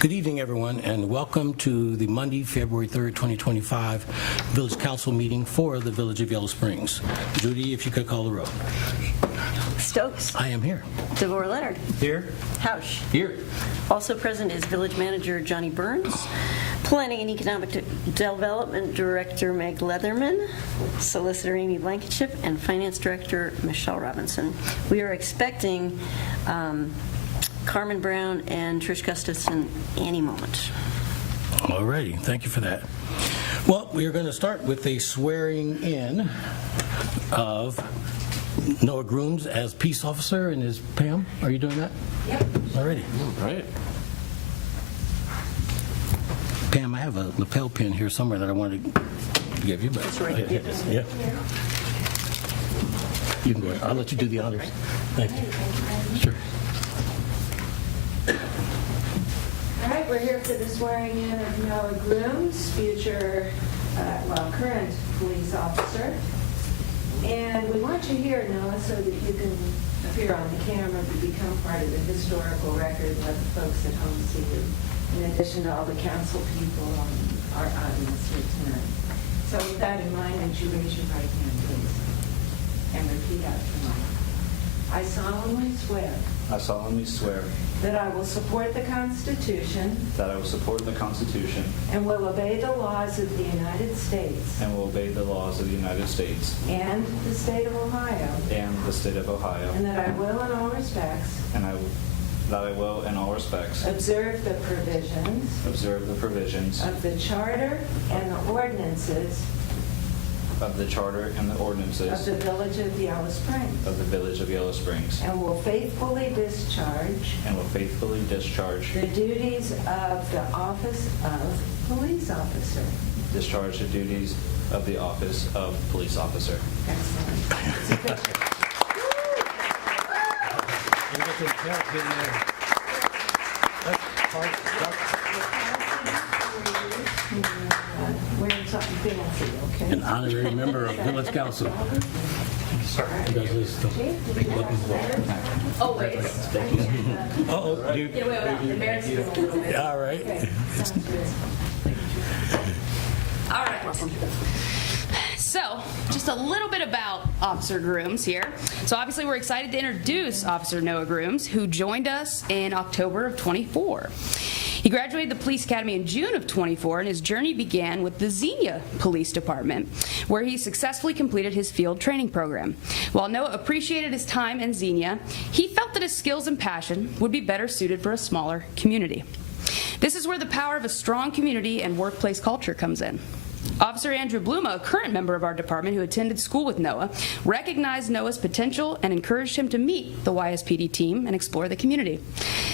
Good evening, everyone, and welcome to the Monday, February 3rd, 2025 Village Council meeting for the Village of Yellow Springs. Judy, if you could call the roll. Stokes. I am here. DeVore Leonard. Here. Hausch. Here. Also present is Village Manager Johnny Burns, Planning and Economic Development Director Meg Leatherman, Solicitor Amy Blankenship, and Finance Director Michelle Robinson. We are expecting Carmen Brown and Trish Gustafson any moment. All righty. Thank you for that. Well, we are going to start with a swearing in of Noah Grooms as peace officer, and is Pam, are you doing that? Yep. All righty. All right. Pam, I have a lapel pin here somewhere that I wanted to give you, but That's right. Here it is. Yeah. You can go ahead. I'll let you do the honors. Thank you. Sure. All right, we're here for the swearing in of Noah Grooms, current police officer. And we want you here, Noah, so that you can appear on the camera to become part of the historical record and let the folks at home see you, in addition to all the council people on our audience here tonight. So with that in mind, would you raise your right hand, please, and repeat after me. I solemnly swear I solemnly swear that I will support the Constitution that I will support the Constitution and will obey the laws of the United States and will obey the laws of the United States and the state of Ohio, and the state of Ohio, and that I will in all respects and that I will in all respects observe the provisions observe the provisions of the Charter and the ordinances of the Charter and the of ordinances the Village of Yellow Springs, of the Village of Yellow Springs, and will faithfully discharge the duties of the office of police officer. the duties of the office of police officer. Excellent. It's official. Wearing something fancy, okay? An honorary member of Village Council. Congratulations. Oh, wait. Uh-oh. Yeah, wait, embarrassing a little bit. All right. All right. So, just a little bit about Officer Grooms here. So obviously we're excited to introduce Officer Noah Grooms, who joined us in October of 24. He graduated the Police Academy in June of 24, and his journey began with the Xenia Police Department, where he successfully completed his field training program. While Noah appreciated his time in Xenia, he felt that his skills and passion would be better suited for a smaller community. This is where the power of a strong community and workplace culture comes in. Officer Andrew Bluma, a current member of our department who attended school with Noah, recognized Noah's potential and encouraged him to meet the YSPD team and explore the community.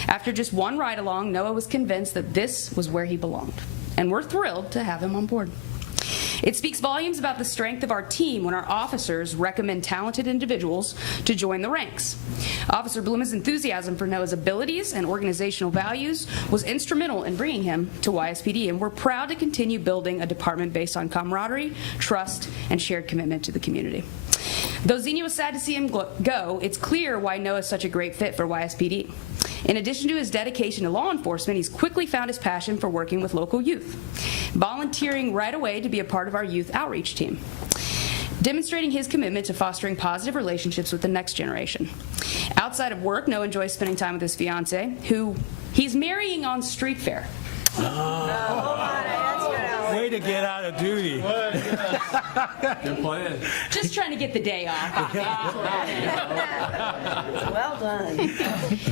After just one ride-along, Noah was convinced that this was where he belonged, and we're thrilled to have him on board. It speaks volumes about the strength of our team when our officers recommend talented individuals to join the ranks. Officer Bluma's enthusiasm for Noah's abilities and organizational values was instrumental in bringing him to YSPD, and we're proud to continue building a department based on camaraderie, trust, and shared commitment to the community. Though Xenia was sad to see him go, it's clear why Noah is such a great fit for YSPD. In addition to his dedication to law enforcement, he's quickly found his passion for working with local youth, volunteering right away to be a part of our youth outreach team, demonstrating his commitment to fostering positive relationships with the next generation. Outside of work, Noah enjoys spending time with his fiancée, who he's marrying on street fair. Way to get out of duty. Good plan. Just trying to get the day off. Well done.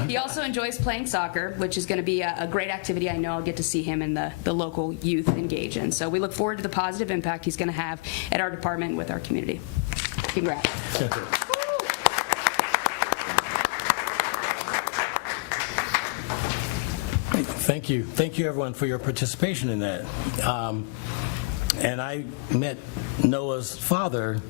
He also enjoys playing soccer, which is going to be a great activity. I know I'll get to see him and the local youth engage in. So we look forward to the positive impact he's going to have at our department and with our community. Congrats. Thank you. Thank you, everyone, for your participation in that. And I met Noah's father,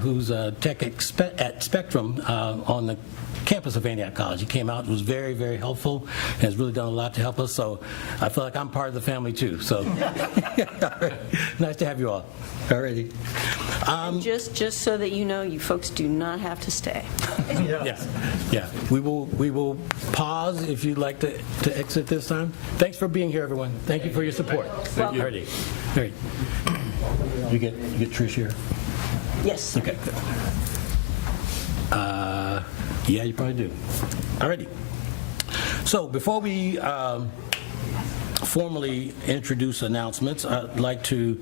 who's a tech at Spectrum on the campus of Antioch College. He came out and was very, very helpful and has really done a lot to help us. So I feel like I'm part of the family, too. So nice to have you all. All righty. And just so that you know, you folks do not have to stay. Yeah. We will pause if you'd like to exit this time. Thanks for being here, everyone. Thank you for your support. Thank you. All right. You get Trish here? Yes. Okay. Yeah, you probably do. All righty. So before we formally introduce announcements, I'd like to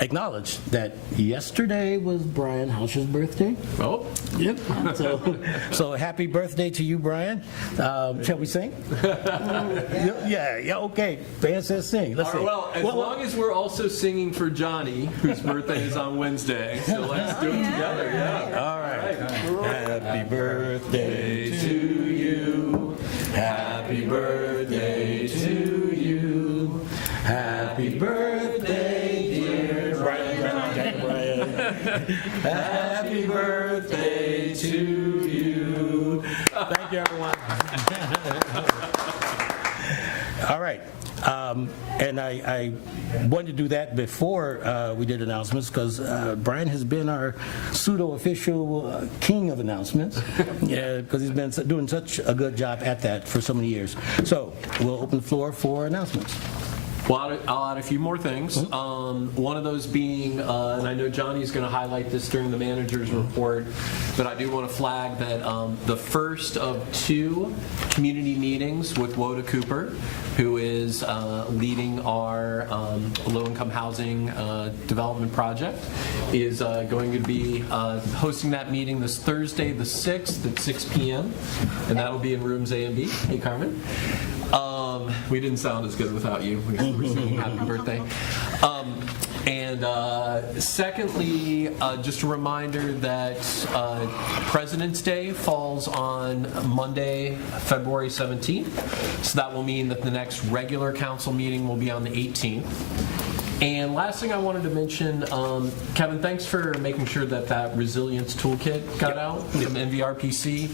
acknowledge that yesterday was Brian Housh's birthday. Oh, Yep. So happy birthday to you, Brian. Shall we sing? Yeah, okay. Band says sing. Let's sing. well, as long as we're also singing for Johnny, whose birthday is on Wednesday. So let's do it together, yeah. All right. Happy birthday to you. Happy birthday to you. Happy birthday, dear Brian. Happy birthday to you. Thank you, everyone. All right. And I wanted to do that before we did announcements because Brian has been our pseudo-official king of announcements because he's been doing such a good job at that for so many years. So we'll open the floor for announcements. Well, I'll add a few more things. One of those being, and I know Johnny's going to highlight this during the manager's report, but I do want to flag that the first of 2 community meetings with Woda Cooper, who is leading our low-income housing development project, is going to be hosting that meeting this Thursday, the 6th at 6 p.m., and that will be in rooms A and B. Hey, Carmen. We didn't sound as good without you. We're singing happy birthday. And secondly, just a reminder that President's Day falls on Monday, February 17th. So that will mean that the next regular council meeting will be on the 18th. And last thing I wanted to mention, Kevin, thanks for making sure that resilience toolkit got out from NVRPC.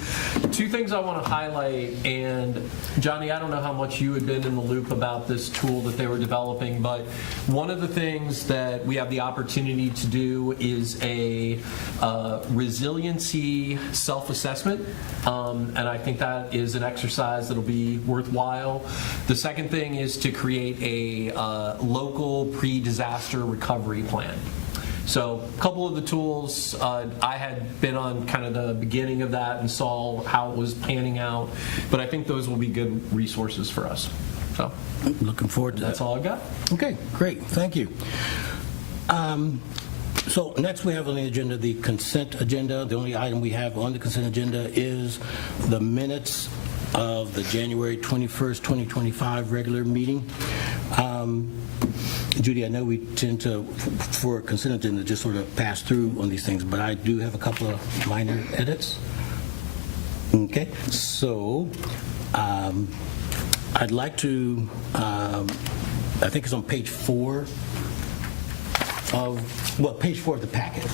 2 things I want to highlight, and Johnny, I don't know how much you had been in the loop about this tool that they were developing, but one of the things that we have the opportunity to do is a resiliency self-assessment, and I think that is an exercise that'll be worthwhile. The second thing is to create a local pre-disaster recovery plan. So a couple of the tools, I had been on kind of the beginning of that and saw how it was panning out, but I think those will be good resources for us. So Looking forward to that. that's all I've got. Okay, great. Thank you. So next we have on the agenda the consent agenda. The only item we have on the consent agenda is the minutes of the January 21st, 2025 regular meeting. Judy, I know we tend to, for consent agenda, just sort of pass through on these things, but I do have a couple of minor edits. Okay, so I'd like to, I think it's on page 4 of, page 4 of the packet.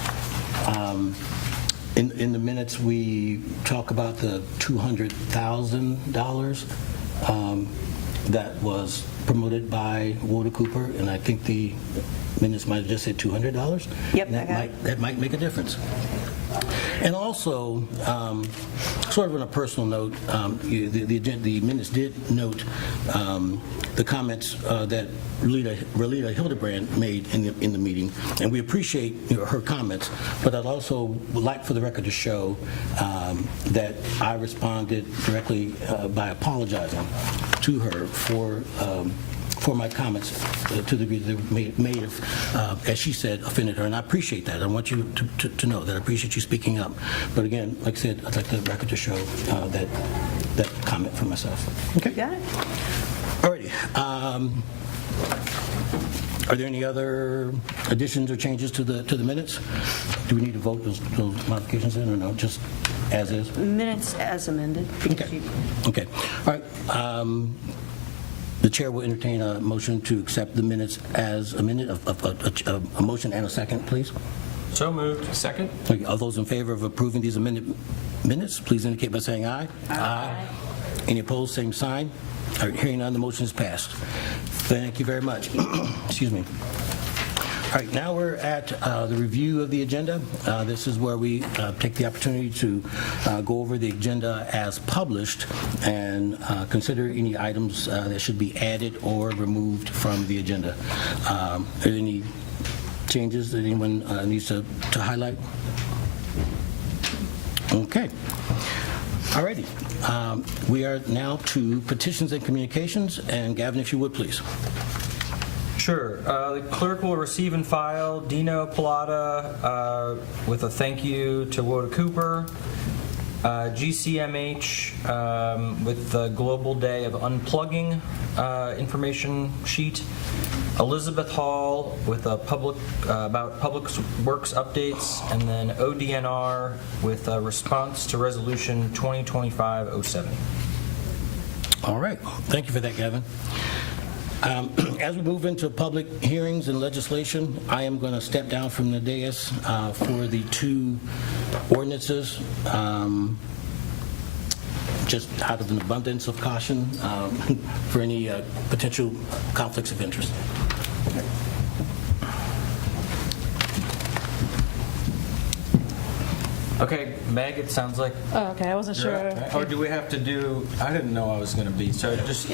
In the minutes, we talk about the $200,000 that was promoted by Woda Cooper, and I think the minutes might have just said $200. Yep, And I got it. that might make a difference. And also, sort of on a personal note, the minutes did note the comments that Relita Hildebrand made in the meeting, and we appreciate her comments, but I'd also like for the record to show that I responded directly by apologizing to her for my comments to the degree that may have, as she said, offended her, and I appreciate that. I want you to know that I appreciate you speaking up. But again, like I said, I'd like the record to show that comment for myself. Okay? Got it? All righty. Are there any other additions or changes to the minutes? Do we need to vote those modifications in, or no, just as is? Minutes as amended. Okay. Okay. All right. The chair will entertain a motion to accept the minutes as amended. A motion and a second, please. So moved. Second? Okay, all those in favor of approving these amended minutes, please indicate by saying aye. Aye. Any opposed, same sign. All right, hearing none, the motion is passed. Thank you very much. Excuse me. All right, now we're at the review of the agenda. This is where we take the opportunity to go over the agenda as published and consider any items that should be added or removed from the agenda. Are there any changes that anyone needs to highlight? Okay. All righty. We are now to petitions and communications, and Gavin, if you would, please. Sure. The clerk will receive and file Dino Pilata with a thank you to Woda Cooper, GCMH with the Global Day of Unplugging information sheet, Elizabeth Hall with a about public works updates, and then ODNR with a response to Resolution 2025-07. All right. Thank you for that, Gavin. As we move into public hearings and legislation, I am going to step down from the dais for the two ordinances, just out of an abundance of caution for any potential conflicts of interest. Okay, Meg, it sounds like. Oh, okay, I wasn't sure. Or do we have to do, I didn't know I was going to be, so just,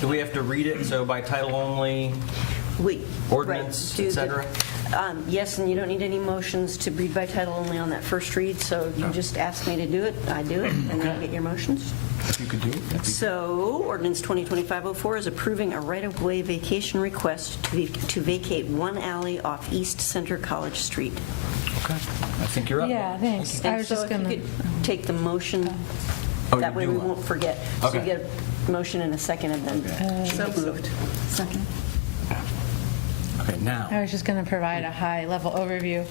do we have to read it, so by title only, ordinance, right, et cetera? Yes, and you don't need any motions to read by title only on that first read, so if you just ask me to do it, I do it, and then you get your motions. If you could do it. So, ordinance 2025-04 is approving a right-of-way vacation request to vacate one alley off East Center College Street. Okay, I think you're up. Yeah, thanks. I And was so just if you gonna. could take the motion, Oh, that you way do we want- won't forget. So you Okay. get a motion in a second and then. So moved. Second. Okay, now. I was just going to provide a high-level overview.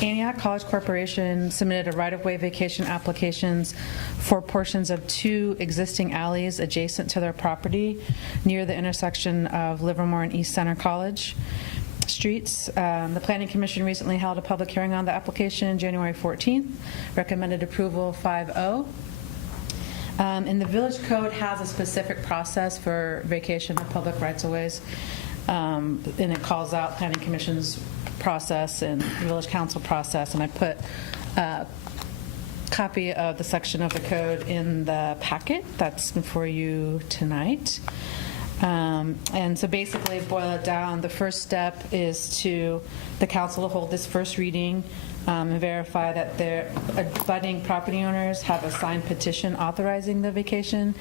Antioch College Corporation submitted a right-of-way vacation applications for portions of two existing alleys adjacent to their property near the intersection of Livermore and East Center College streets. The Planning Commission recently held a public hearing on the application January 14th, recommended approval 5-0. And the village code has a specific process for vacation of public rights-of-ways, and it calls out Planning Commission's process and Village Council process, and I put a copy of the section of the code in the packet that's before you tonight. And so basically, boil it down, the first step is to the council to hold this first reading and verify that their abutting property owners have a signed petition authorizing the vacation.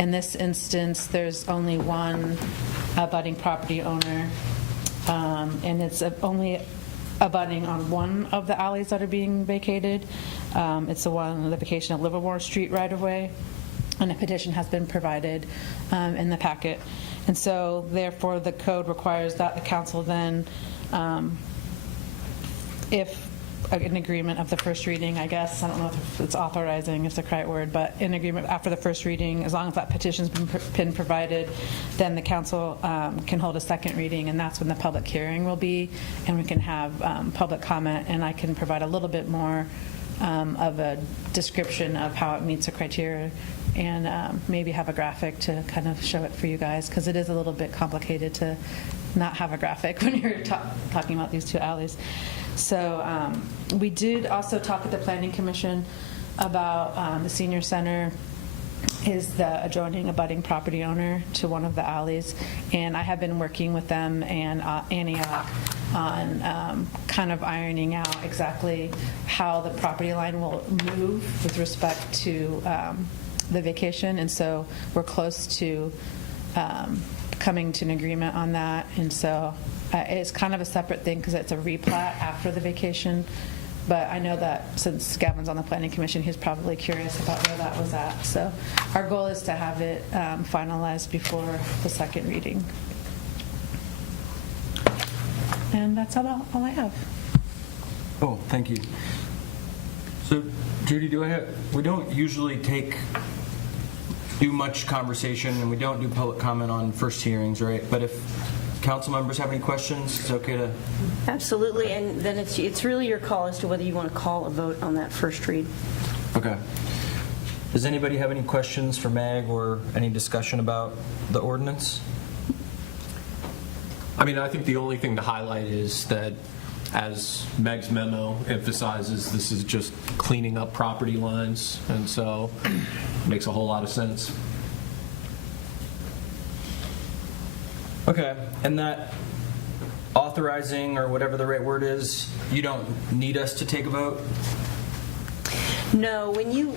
In this instance, there's only one abutting property owner, and it's only abutting on one of the alleys that are being vacated. It's the one, the vacation of Livermore Street right-of-way, and a petition has been provided in the packet. And so therefore, the code requires that the council then, if in agreement of the first reading, I guess, I don't know if it's authorizing is the correct word, but in agreement after the first reading, as long as that petition's been provided, then the council can hold a second reading, and that's when the public hearing will be, and we can have public comment, and I can provide a little bit more of a description of how it meets the criteria, and maybe have a graphic to kind of show it for you guys, because it is a little bit complicated to not have a graphic when you're talking about these two alleys. So we did also talk at the Planning Commission about the senior center is the adjoining abutting property owner to one of the alleys, and I have been working with them and Antioch on kind of ironing out exactly how the property line will move with respect to the vacation, and so we're close to coming to an agreement on that. And so it's kind of a separate thing because it's a replat after the vacation, but I know that since Gavin's on the Planning Commission, he's probably curious about where that was at. So our goal is to have it finalized before the second reading. And that's all I have. Oh, thank you. So, Judy, we don't usually do much conversation, and we don't do public comment on first hearings, right? But if council members have any questions, it's okay to... Absolutely, and then it's really your call as to whether you want to call a vote on that first read. Okay. Does anybody have any questions for Meg or any discussion about the ordinance? I mean, I think the only thing to highlight is that, as Meg's memo emphasizes, this is just cleaning up property lines, and so it makes a whole lot of sense. Okay, and that authorizing, or whatever the right word is, you don't need us to take a vote? No, when you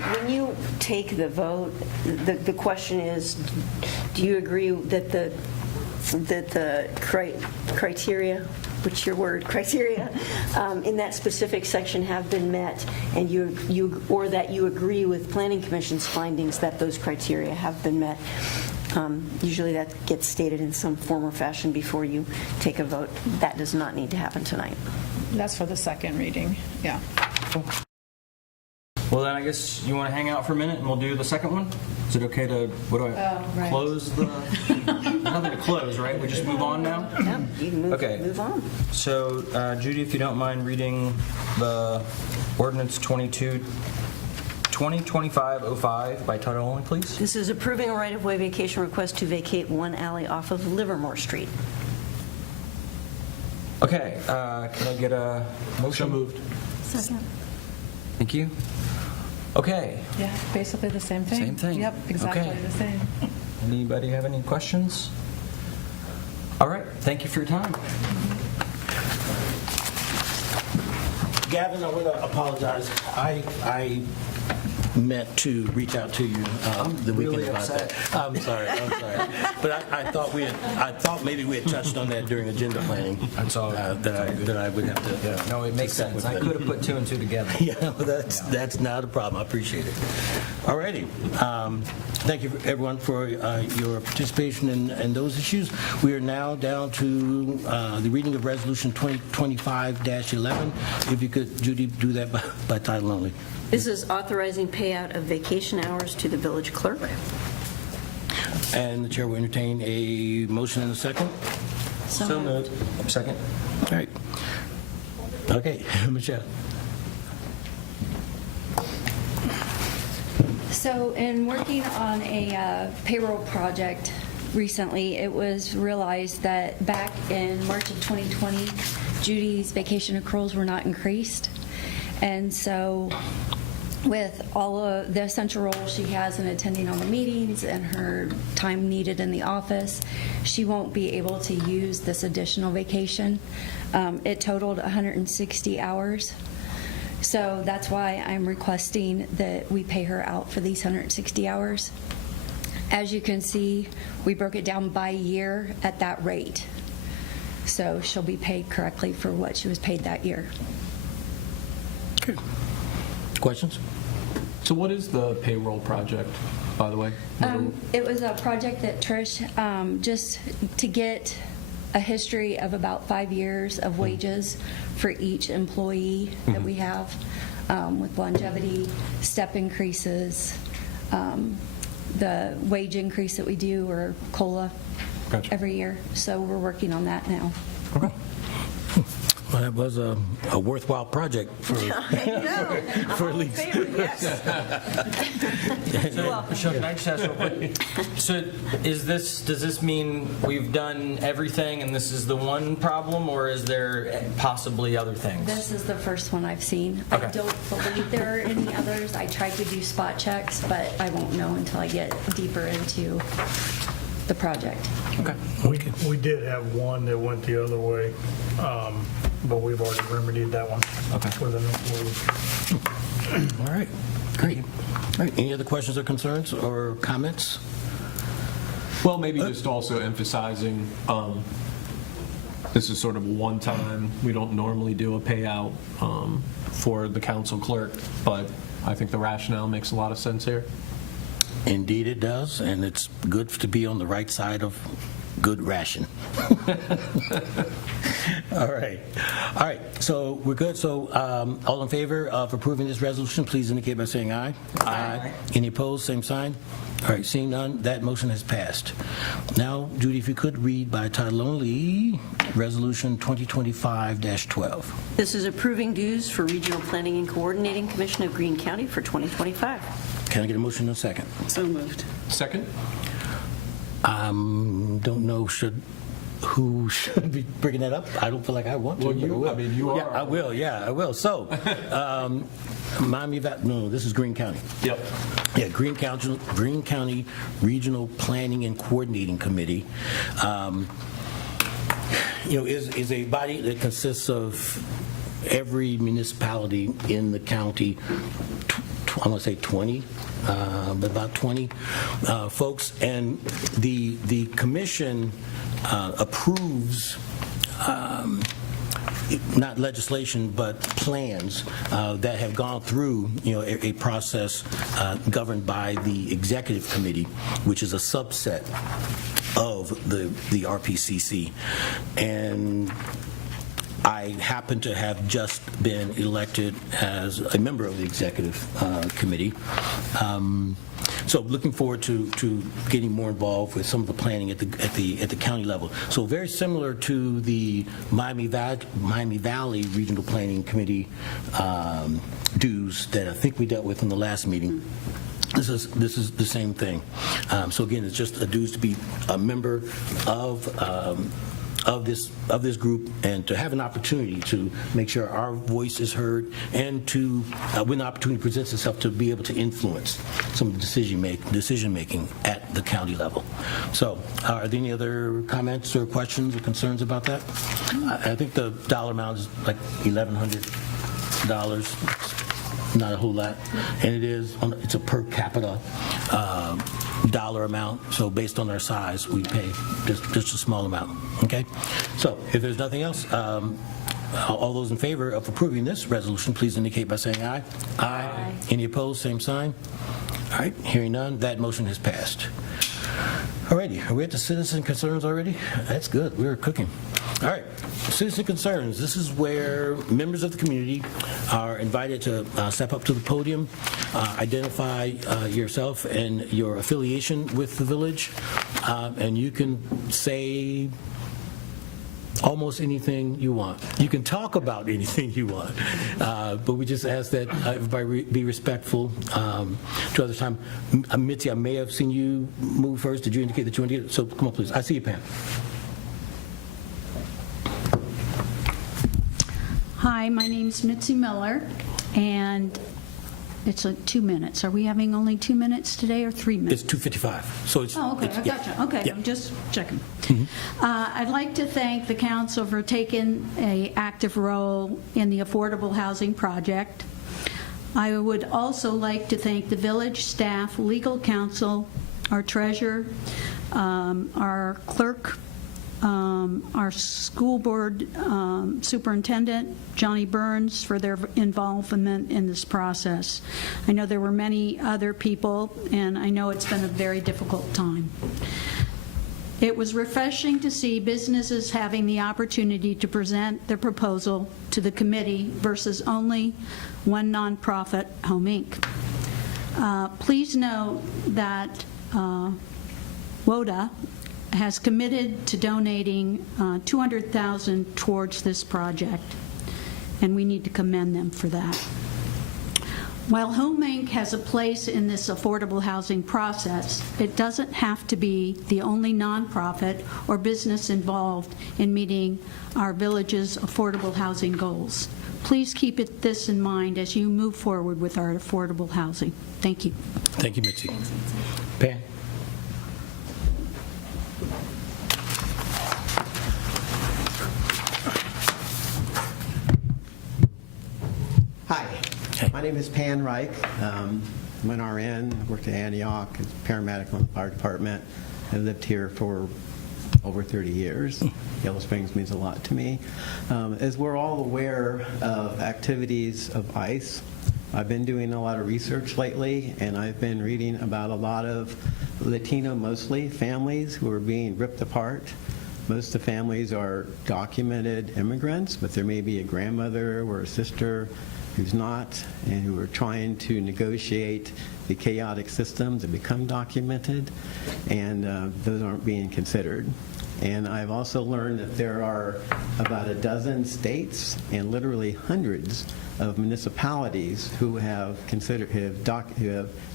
take the vote, the question is, do you agree that the criteria, what's your word, criteria, in that specific section have been met, and or that you agree with Planning Commission's findings that those criteria have been met? Usually that gets stated in some form or fashion before you take a vote. That does not need to happen tonight. That's for the second reading, yeah. Well, then I guess you want to hang out for a minute and we'll do the second one? Is it okay to, right. close the, nothing to close, right? We just move on now? Yep, you can Okay. move on. So, Judy, if you don't mind reading the ordinance 2025-05 by title only, please? This is approving a right-of-way vacation request to vacate one alley off of Livermore Street. Okay, can I get a motion? So moved. Second. Thank you. Okay, Yeah, basically the same thing. Same thing. Yep, exactly Okay. the same. anybody have any questions? All right, thank you for your time. Gavin, I want to apologize. I meant to reach out to you the weekend really about that. I'm sorry. But I thought maybe we had touched on that during agenda planning. That's all. That I would have to. No, it makes sense. I could have put two and two together. Yeah, well, that's not a problem. I appreciate it. All righty. Thank you, everyone, for your participation in those issues. We are now down to the reading of Resolution 2025-11. If you could, Judy, do that by title only. This is authorizing payout of vacation hours to the village clerk. And the chair will entertain a motion and a second. So moved. Second. All right. Okay, Michelle. So in working on a payroll project recently, it was realized that back in March of 2020, Judy's vacation accruals were not increased. And so with all of the essential roles she has in attending all the meetings and her time needed in the office, she won't be able to use this additional vacation. It totaled 160 hours. So that's why I'm requesting that we pay her out for these 160 hours. As you can see, we broke it down by year at that rate. So she'll be paid correctly for what she was paid that year. Okay. Questions? So what is the payroll project, by the way? It was a project that Trish, just to get a history of about 5 years of wages for each employee that we have, with longevity, step increases, the wage increase that we do, or COLA, Gotcha. every year. So we're working on that now. Okay. Well, that was a worthwhile project for at least. So, Michelle, can I just ask real quick? So does this mean we've done everything and this is the one problem, or is there possibly other things? This is the first one I've seen. Okay. I don't believe there are any others. I tried to do spot checks, but I won't know until I get deeper into the project. Okay. We did have one that went the other way, but we've already remedied that one. Okay. With an employee. All right, great. All right, any other questions or concerns or comments? Well, maybe just also emphasizing, this is sort of a one-time, we don't normally do a payout for the council clerk, but I think the rationale makes a lot of sense here. Indeed it does, and it's good to be on the right side of good ration. All right, so we're good. So all in favor of approving this resolution, please indicate by saying aye. Aye. Any opposed, same sign? All right, seeing none, that motion has passed. Now, Judy, if you could read by title only, Resolution 2025-12. This is approving dues for Regional Planning and Coordinating Commission of Greene County for 2025. Can I get a motion in a second? So moved. Second? Don't know, should who should be bringing that up. I don't feel like I want to. Well, but I will. I mean, you Yeah, are. I will. Yeah, I will. So, no, this is Greene County. Yep. Yeah, Greene County Regional Planning and Coordinating Committee, is a body that consists of every municipality in the county. I want to say 20, but about 20 folks, and the commission approves. Not legislation, but plans that have gone through, a process governed by the executive committee, which is a subset of the RPCC. And I happen to have just been elected as a member of the executive committee. So looking forward to getting more involved with some of the planning at the county level. So very similar to the Miami Valley Regional Planning Committee dues that I think we dealt with in the last meeting. This is the same thing. So again, it's just a dues to be a member of this group, and to have an opportunity to make sure our voice is heard, and to when the opportunity presents itself, to be able to influence some decision making at the county level. So are there any other comments or questions or concerns about that? I think the dollar amount is like $1,100. Not a whole lot, and it's a per capita dollar amount, so based on our size, we pay just a small amount, okay? So if there's nothing else, all those in favor of approving this resolution, please indicate by saying aye. Aye. Any opposed, same sign. All right, hearing none, that motion has passed. All righty, are we at the citizen concerns already? That's good, we're cooking. All right, citizen concerns. This is where members of the community are invited to step up to the podium, identify yourself and your affiliation with the village, and you can say almost anything you want. You can talk about anything you want, but we just ask that everybody be respectful to others' time. Mitzi, I may have seen you move first. Did you indicate that you want to get it? So come on, please. I see you, Pam. Hi, my name's Mitzi Miller, and it's 2 minutes. Are we having only 2 minutes today or 3 minutes? It's 2:55. So it's. Oh, okay, I yeah. gotcha. Okay, Yeah. I'm just checking. I'd like to thank the council for taking an active role in the affordable housing project. I would also like to thank the village staff, legal counsel, our treasurer, our clerk, our school board superintendent, Johnny Burns, for their involvement in this process. I know there were many other people, and I know it's been a very difficult time. It was refreshing to see businesses having the opportunity to present their proposal to the committee versus only one nonprofit, Home Inc. Please note that WODA has committed to donating $200,000 towards this project, and we need to commend them for that. While Home Inc. has a place in this affordable housing process, it doesn't have to be the only nonprofit or business involved in meeting our village's affordable housing goals. Please keep this in mind as you move forward with our affordable housing. Thank you. Thank you, Mitzi. Pam? Hi, my name is Pan Reich. I'm an RN, worked at Antioch as a paramedic on the fire department. I've lived here for over 30 years. Yellow Springs means a lot to me. As we're all aware of activities of ICE, I've been doing a lot of research lately, and I've been reading about a lot of Latino, mostly, families who are being ripped apart. Most of the families are documented immigrants, but there may be a grandmother or a sister who's not, and who are trying to negotiate the chaotic system to become documented, and those aren't being considered. And I've also learned that there are about a dozen states and literally hundreds of municipalities who have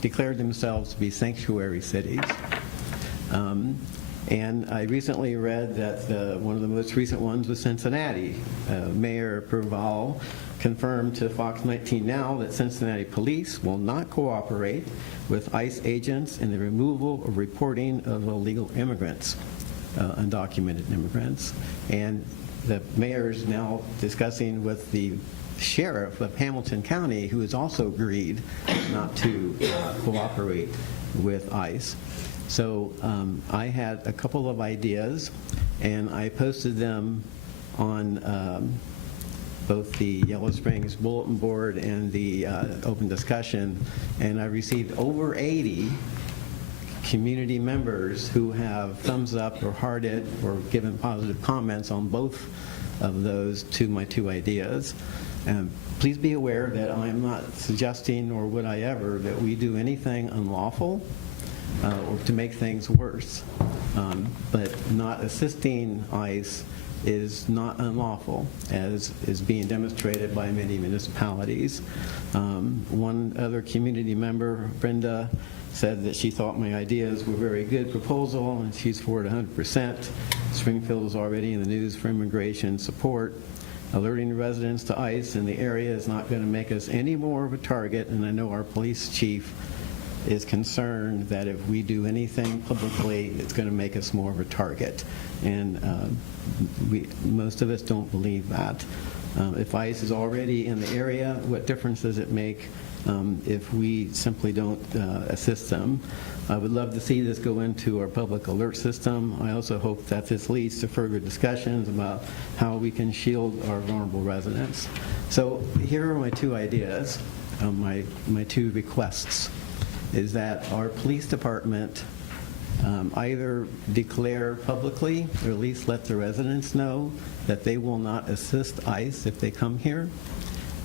declared themselves to be sanctuary cities. And I recently read that one of the most recent ones was Cincinnati. Mayor Perval confirmed to Fox 19 Now that Cincinnati police will not cooperate with ICE agents in the removal or reporting of illegal immigrants, undocumented immigrants. And the mayor is now discussing with the sheriff of Hamilton County, who has also agreed not to cooperate with ICE. So I had a couple of ideas, and I posted them on both the Yellow Springs bulletin board and the open discussion, and I received over 80 community members who have thumbs up or hearted or given positive comments on both of those to my two ideas. Please be aware that I am not suggesting, or would I ever, that we do anything unlawful or to make things worse. But not assisting ICE is not unlawful, as is being demonstrated by many municipalities. One other community member, Brenda, said that she thought my ideas were very good proposal, and she's for it 100%. Springfield is already in the news for immigration support. Alerting residents to ICE in the area is not going to make us any more of a target, and I know our police chief is concerned that if we do anything publicly, it's going to make us more of a target. And most of us don't believe that. If ICE is already in the area, what difference does it make if we simply don't assist them? I would love to see this go into our public alert system. I also hope that this leads to further discussions about how we can shield our vulnerable residents. So here are my two ideas, my two requests, is that our police department either declare publicly, or at least let the residents know, that they will not assist ICE if they come here,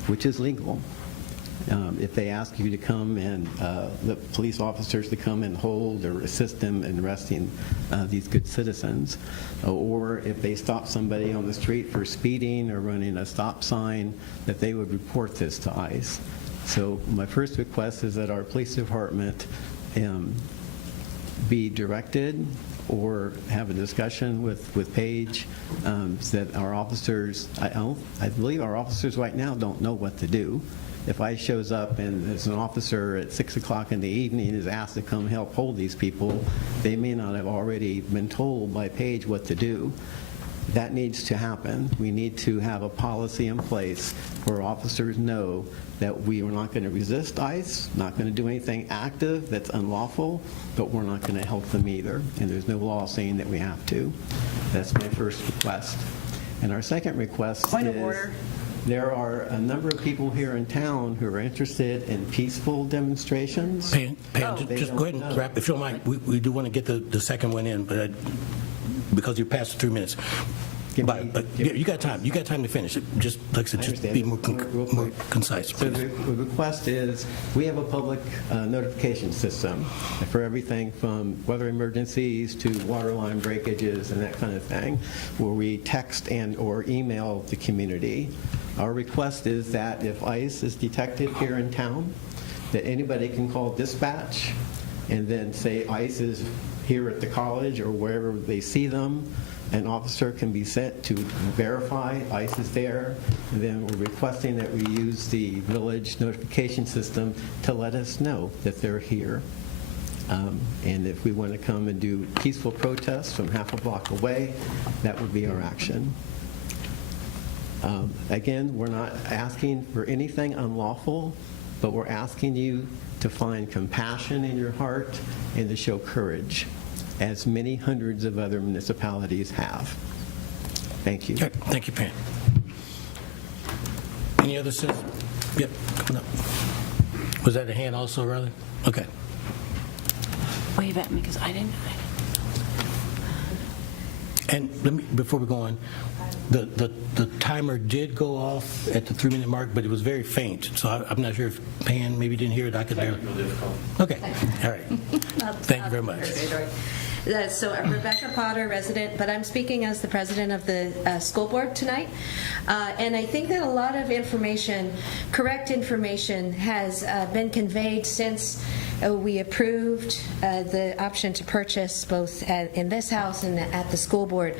which is legal. If they ask you to come and the police officers to come and hold or assist them in arresting these good citizens, or if they stop somebody on the street for speeding or running a stop sign, that they would report this to ICE. So my first request is that our police department be directed or have a discussion with Paige, that our officers, I believe our officers right now don't know what to do. If ICE shows up and there's an officer at 6 o'clock in the evening is asked to come help hold these people, they may not have already been told by Paige what to do. That needs to happen. We need to have a policy in place where officers know that we are not going to resist ICE, not going to do anything active that's unlawful, but we're not going to help them either. And there's no law saying that we have to. That's my first request. And our second request Point is... of order. There are a number of people here in town who are interested in peaceful demonstrations. Pam, just go ahead and wrap. If you don't mind, we do want to get the second one in, but because you're past the 3 minutes. But you got time. You got time to finish it. Just like I said, just be more concise. So the request is, we have a public notification system for everything from weather emergencies to water line breakages and that kind of thing, where we text and or email the community. Our request is that if ICE is detected here in town, that anybody can call dispatch and then say ICE is here at the college or wherever they see them. An officer can be sent to verify ICE is there, and then we're requesting that we use the village notification system to let us know that they're here. And if we want to come and do peaceful protests from half a block away, that would be our action. Again, we're not asking for anything unlawful, but we're asking you to find compassion in your heart and to show courage, as many hundreds of other municipalities have. Thank you. Okay. Thank you, Pam. Any other citizens? Yep, coming up. Was that a hand also, Riley? Okay. Wave at me, because I didn't. And let me, before we go on, the timer did go off at the 3-minute mark, but it was very faint. So I'm not sure if Pam maybe didn't hear it. I could hear it. Okay. All right. Thank you very much. So I'm Rebecca Potter, resident, but I'm speaking as the president of the school board tonight. And I think that a lot of information, correct information, has been conveyed since we approved the option to purchase both in this House and at the school board.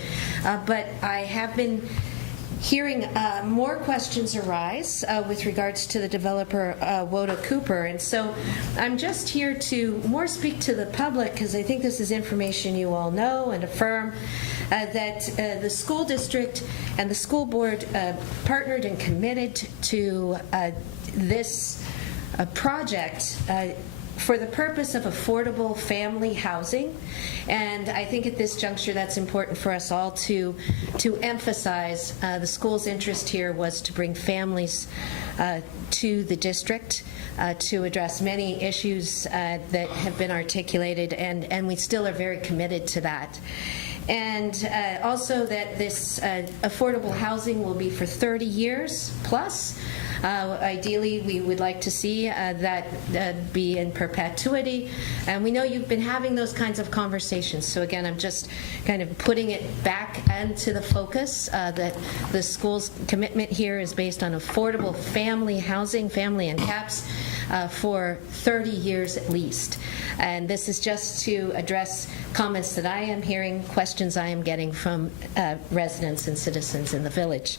But I have been hearing more questions arise with regards to the developer, Woda Cooper. And so I'm just here to more speak to the public, because I think this is information you all know, and affirm that the school district and the school board partnered and committed to this project for the purpose of affordable family housing. And I think at this juncture that's important for us all to emphasize. The school's interest here was to bring families to the district to address many issues that have been articulated, and we still are very committed to that. And also that this affordable housing will be for 30 years plus. Ideally, we would like to see that be in perpetuity. And we know you've been having those kinds of conversations. So again, I'm just kind of putting it back into the focus that the school's commitment here is based on affordable family housing, family and caps, for 30 years at least. And this is just to address comments that I am hearing, questions I am getting from residents and citizens in the village.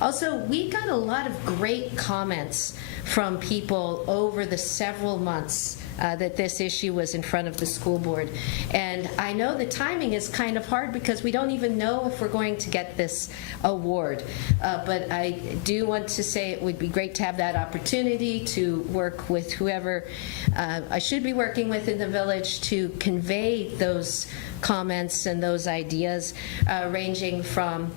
Also, we got a lot of great comments from people over the several months that this issue was in front of the school board. And I know the timing is kind of hard because we don't even know if we're going to get this award. But I do want to say it would be great to have that opportunity to work with whoever I should be working with in the village to convey those comments and those ideas, ranging from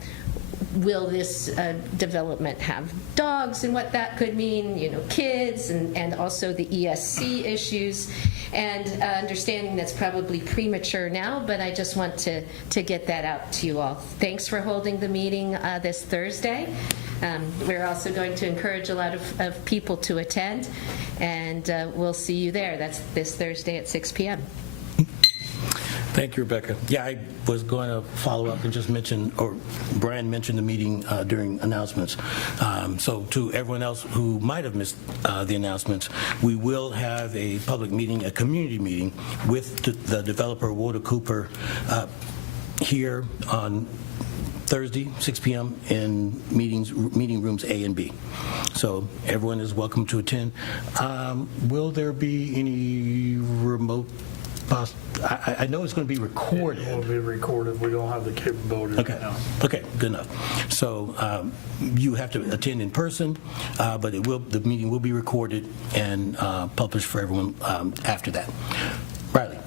will this development have dogs and what that could mean, kids, and also the ESC issues, and understanding that's probably premature now, but I just want to get that out to you all. Thanks for holding the meeting this Thursday. We're also going to encourage a lot of people to attend, and we'll see you there. That's this Thursday at 6 p.m. Thank you, Rebecca. Yeah, I was going to follow up and just mention, or Brian mentioned the meeting during announcements. So to everyone else who might have missed the announcements, we will have a public meeting, a community meeting with the developer, Woda Cooper, here on Thursday, 6 p.m. in meeting rooms A and B. So everyone is welcome to attend. Will there be any remote I know it's going to be recorded. It will be recorded. We don't have the capability right now. Okay, good enough. So you have to attend in person, but the meeting will be recorded and published for everyone after that. Riley.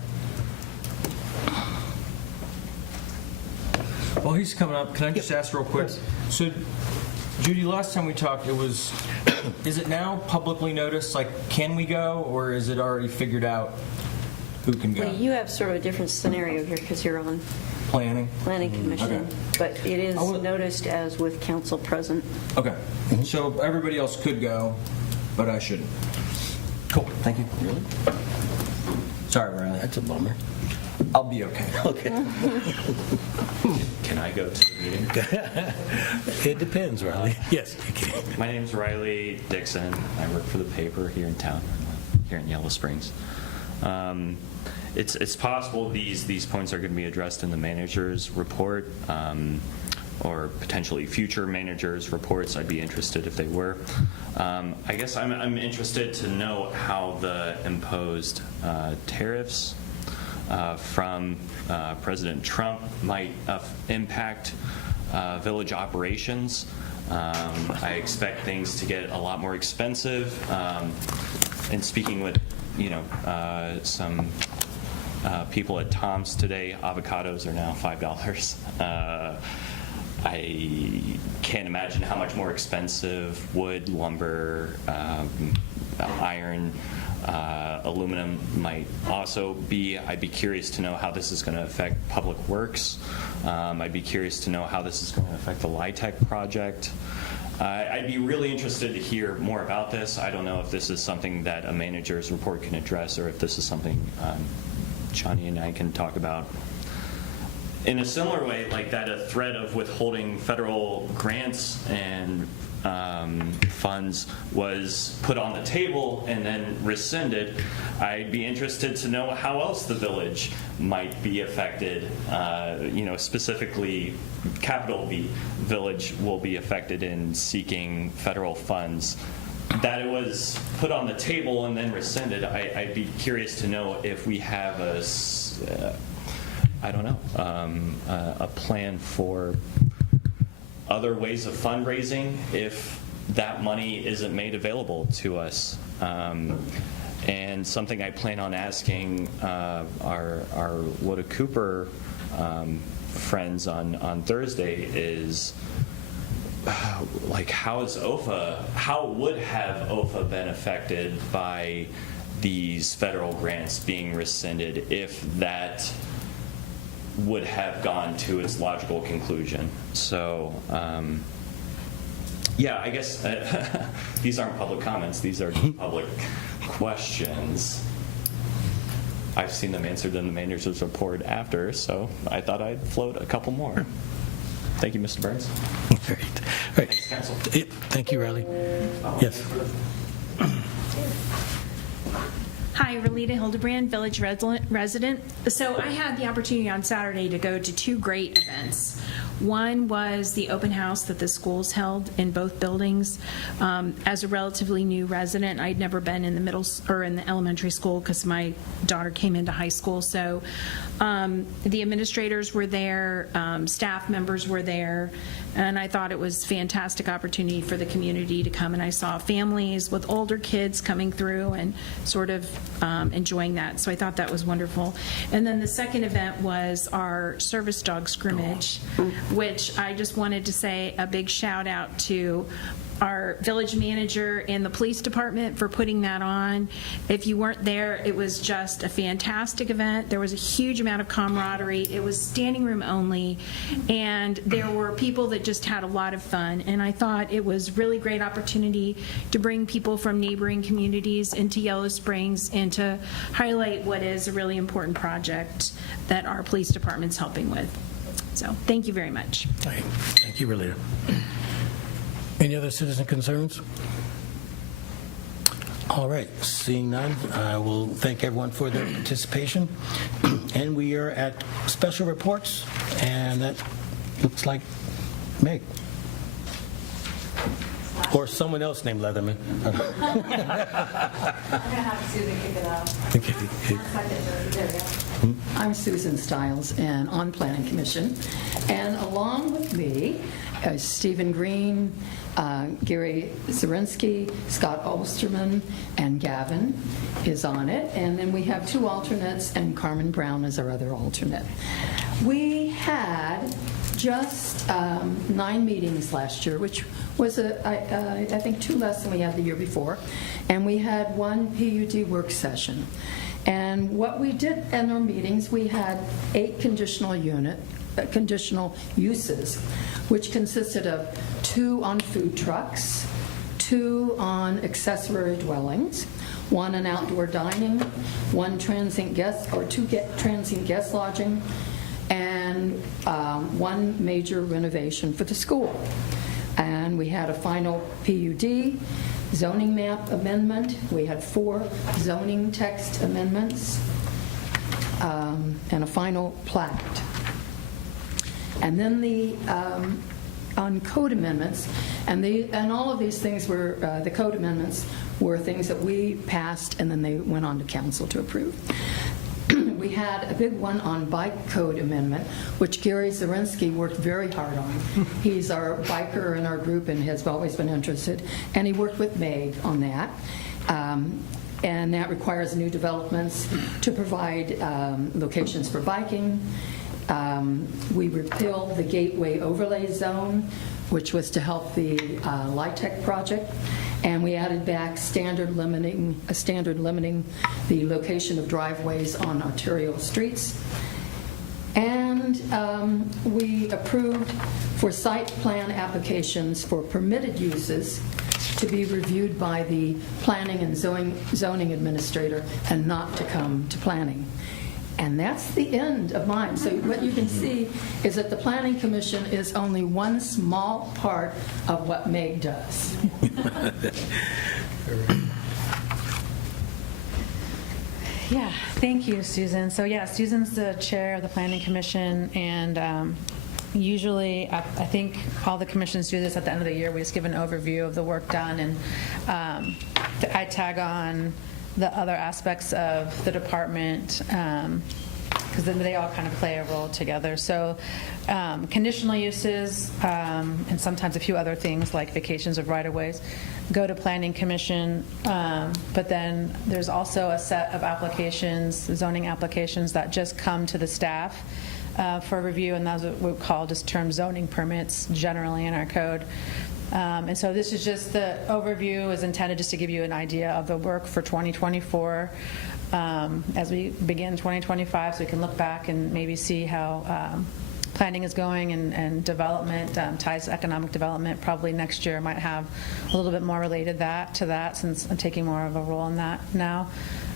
While he's coming up, can I just ask real quick? So, Judy, last time we talked, is it now publicly noticed, like, can we go, or is it already figured out who can go? Well, you have sort of a different scenario here because you're on Planning Commission, Okay. but it is noticed as with council present. Okay. So everybody else could go, but I shouldn't. Cool. Thank you. Really? Sorry, Riley. That's a bummer. I'll be okay. Okay. Can I go to the meeting? It depends, Riley. Yes. My name's Riley Dixon. I work for the paper here in town, here in Yellow Springs. It's possible these points are going to be addressed in the manager's report, or potentially future managers' reports. I'd be interested if they were. I guess I'm interested to know how the imposed tariffs from President Trump might impact village operations. I expect things to get a lot more expensive. And speaking with some people at Tom's today, avocados are now $5. I can't imagine how much more expensive wood, lumber, iron, aluminum might also be. I'd be curious to know how this is going to affect Public Works. I'd be curious to know how this is going to affect the LIHTC project. I'd be really interested to hear more about this. I don't know if this is something that a manager's report can address, or if this is something Johnny and I can talk about. In a similar way, like that, a threat of withholding federal grants and funds was put on the table and then rescinded, I'd be interested to know how else the village might be affected, specifically capital V Village will be affected in seeking federal funds. That it was put on the table and then rescinded, I'd be curious to know if we have a plan for other ways of fundraising if that money isn't made available to us. And something I plan on asking our Woda Cooper friends on Thursday is, how would have OFA been affected by these federal grants being rescinded if that would have gone to its logical conclusion? So, I guess these aren't public comments, these are just public questions. I've seen them answered in the manager's report after, so I thought I'd float a couple more. Thank you, Mr. Burns. Great. All right. Thanks, Council. Thank you, Riley. Yes. Hi, Relita Hildebrand, Village resident. So I had the opportunity on Saturday to go to two great events. One was the open house that the schools held in both buildings. As a relatively new resident, I'd never been in the elementary school because my daughter came into high school. So the administrators were there, staff members were there, and I thought it was a fantastic opportunity for the community to come. And I saw families with older kids coming through and sort of enjoying that. So I thought that was wonderful. And then the second event was our service dog scrimmage, which I just wanted to say a big shout out to our village manager and the police department for putting that on. If you weren't there, it was just a fantastic event. There was a huge amount of camaraderie. It was standing room only, and there were people that just had a lot of fun. And I thought it was a really great opportunity to bring people from neighboring communities into Yellow Springs and to highlight what is a really important project that our police department's helping with. So thank you very much. All right. Thank you, Relita. Any other citizen concerns? All right, seeing none, I will thank everyone for their participation. And we are at special reports, and that looks like Meg. Or someone else named Leatherman. I'm going to have Susan kick it off. Okay. There we go. I'm Susan Stiles, and on Planning Commission. And along with me, Stephen Green, Gary Zarinsky, Scott Osterman, and Gavin is on it. And then we have two alternates, and Carmen Brown is our other alternate. We had just 9 meetings last year, which was, I think, 2 less than we had the year before. And we had 1 PUD work session. And what we did in our meetings, we had 8 conditional uses, which consisted of 2 on food trucks, 2 on accessory dwellings, 1 on outdoor dining, 1 transient guest or 2 transient guest lodging, and 1 major renovation for the school. And we had a final PUD, zoning map amendment. We had 4 zoning text amendments, and a final plat. And then the on code amendments, and all of these things were, the code amendments were things that we passed, and then they went on to council to approve. We had a big one on bike code amendment, which Gary Zarinsky worked very hard on. He's our biker in our group and has always been interested, and he worked with Meg on that. And that requires new developments to provide locations for biking. We repealed the Gateway Overlay Zone, which was to help the LIHTC project, and we added back standard limiting the location of driveways on arterial streets. And we approved for site plan applications for permitted uses to be reviewed by the planning and zoning administrator and not to come to planning. And that's the end of mine. So what you can see is that the Planning Commission is only one small part of what Meg does. Yeah, thank you, Susan. So yeah, Susan's the chair of the Planning Commission, and usually, I think all the commissions do this at the end of the year. We just give an overview of the work done, and I tag on the other aspects of the department, because then they all kind of play a role together. So conditional uses, and sometimes a few other things like vacations of right-of-ways, go to Planning Commission, but then there's also a set of applications, zoning applications, that just come to the staff for review, and that's what we call just term zoning permits generally in our code. And so this is just the overview is intended just to give you an idea of the work for 2024 as we begin 2025, so we can look back and maybe see how planning is going, and development, ties to economic development. Probably next year might have a little bit more related to that, since I'm taking more of a role in that now.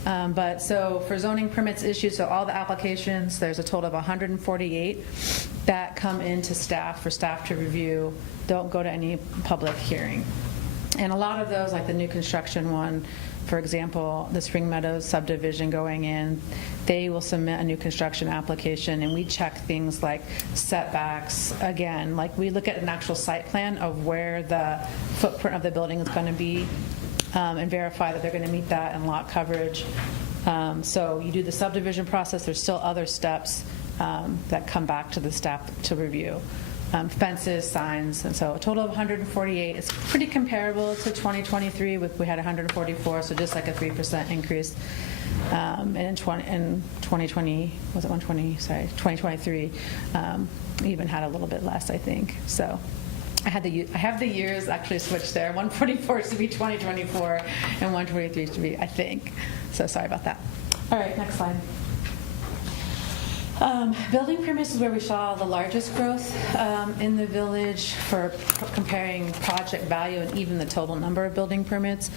But so for zoning permits issued, so all the applications, there's a total of 148 that come into staff for staff to review, don't go to any public hearing. And a lot of those, like the new construction one, for example, the Spring Meadows subdivision going in, they will submit a new construction application, and we check things like setbacks. Again, like we look at an actual site plan of where the footprint of the building is going to be, and verify that they're going to meet that, and lot coverage. So you do the subdivision process. There's still other steps that come back to the staff to review. Fences, signs, and so a total of 148. It's pretty comparable to 2023. We had 144, so just like a 3% increase. And in 2020, was it 120? Sorry, 2023, even had a little bit less, I think. So I have the years actually switched there. 144 to be 2024, and 123 to be, I think. So sorry about that. All right, next slide. Building permits is where we saw the largest growth in the village for comparing project value and even the total number of building permits.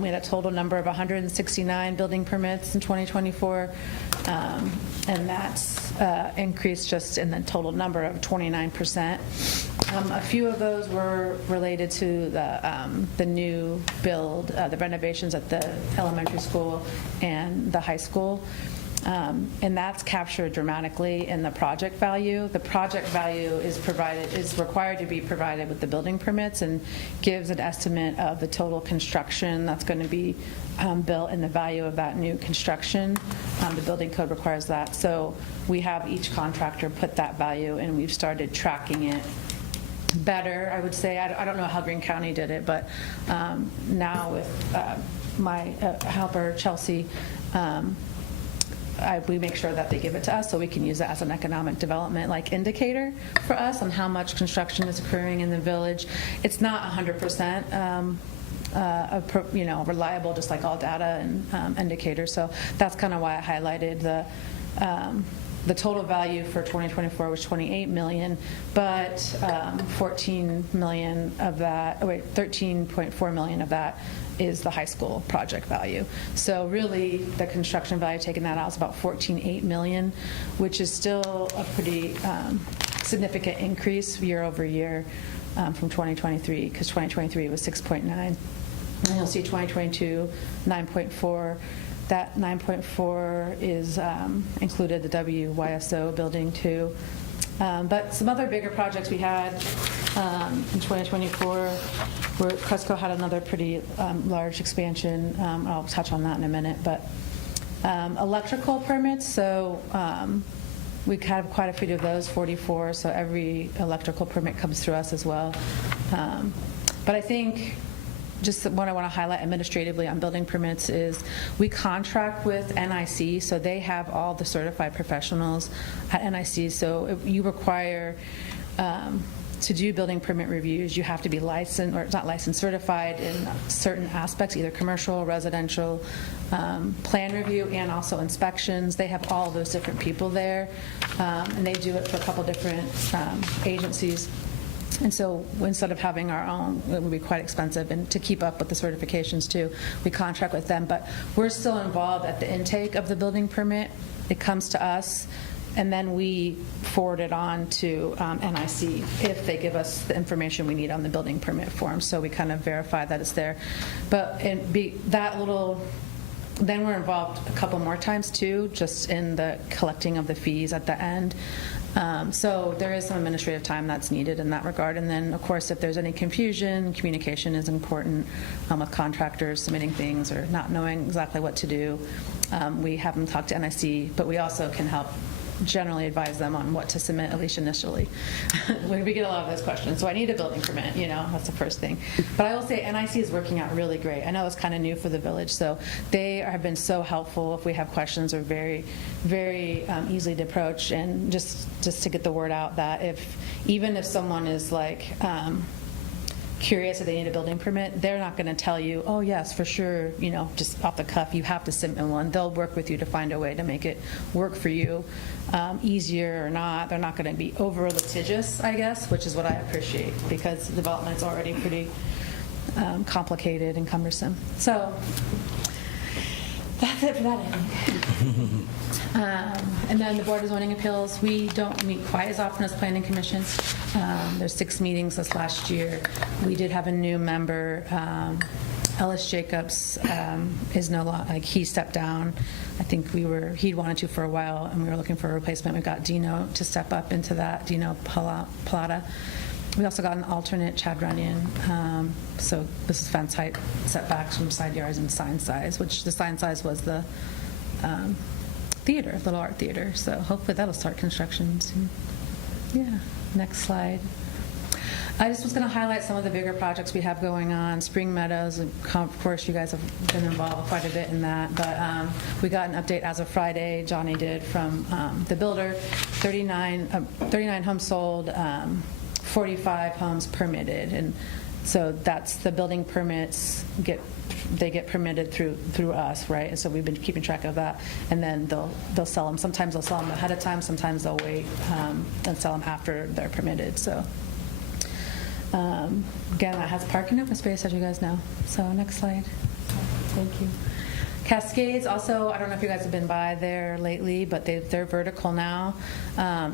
We had a total number of 169 building permits in 2024, and that's increased just in the total number of 29%. A few of those were related to the new build, the renovations at the elementary school and the high school. And that's captured dramatically in the project value. The project value is required to be provided with the building permits, and gives an estimate of the total construction that's going to be built and the value of that new construction. The building code requires that. So we have each contractor put that value, and we've started tracking it better, I would say. I don't know how Greene County did it, but now with my helper, Chelsea, we make sure that they give it to us so we can use it as an economic development indicator for us on how much construction is occurring in the village. It's not 100% reliable, just like all data and indicators. So that's kind of why I highlighted the total value for 2024 was $28 million, but 14 million of that, 13.4 million of that is the high school project value. So really, the construction value, taking that out, is about 14.8 million, which is still a pretty significant increase year over year from 2023, because 2023 was 6.9. And you'll see 2022, 9.4. That 9.4 is included the WYSO building too. But some other bigger projects we had in 2024, where Cresco had another pretty large expansion. I'll touch on that in a minute. But electrical permits, so we have quite a few of those, 44. So every electrical permit comes through us as well. But I think just what I want to highlight administratively on building permits is we contract with NIC, so they have all the certified professionals at NIC. So if you require to do building permit reviews, you have to be licensed, or not licensed, certified in certain aspects, either commercial, residential, plan review, and also inspections. They have all those different people there, and they do it for a couple different agencies. And so instead of having our own, it would be quite expensive, and to keep up with the certifications too, we contract with them. But we're still involved at the intake of the building permit it comes to us, and then we forward it on to NIC if they give us the information we need on the building permit form. So we kind of verify that it's there. But then we're involved a couple more times too, just in the collecting of the fees at the end. So there is some administrative time that's needed in that regard. And then, of course, if there's any confusion, communication is important with contractors submitting things or not knowing exactly what to do. We have them talk to NIC, but we also can help generally advise them on what to submit, at least initially. We get a lot of those questions. So I need a building permit, that's the first thing. But I will say NIC is working out really great. I know it's kind of new for the village, so they have been so helpful. If we have questions, are very, very easily to approach, and just to get the word out that even if someone is like curious if they need a building permit, they're not going to tell you, oh yes, for sure, just off the cuff, you have to submit one. They'll work with you to find a way to make it work for you, easier or not. They're not going to be over litigious, I guess, which is what I appreciate, because development's already pretty complicated and cumbersome. So that's it for that, I think. And then the Board of Zoning Appeals, we don't meet quite as often as Planning Commission. There's 6 meetings this last year. We did have a new member, Ellis Jacobs, is no longer, he stepped down. I think he'd wanted to for a while, and we were looking for a replacement. We got Dino to step up into that, Dino Palata. We also got an alternate, Chad Runyon. So this is fence height setbacks from side yards and sign size, which the sign size was the theater, Little Art Theater. So hopefully that'll start construction soon. Yeah, next slide. I just was going to highlight some of the bigger projects we have going on. Spring Meadows, of course, you guys have been involved quite a bit in that. But we got an update as of Friday, Johnny did, from the builder. 39 homes sold, 45 homes permitted. And so that's the building permits they get permitted through us, right? And so we've been keeping track of that. And then they'll sell them. Sometimes they'll sell them ahead of time. Sometimes they'll wait and sell them after they're permitted. So again, that has parking open space, as you guys know. So next slide. Thank you. Cascades also, I don't know if you guys have been by there lately, but they're vertical now.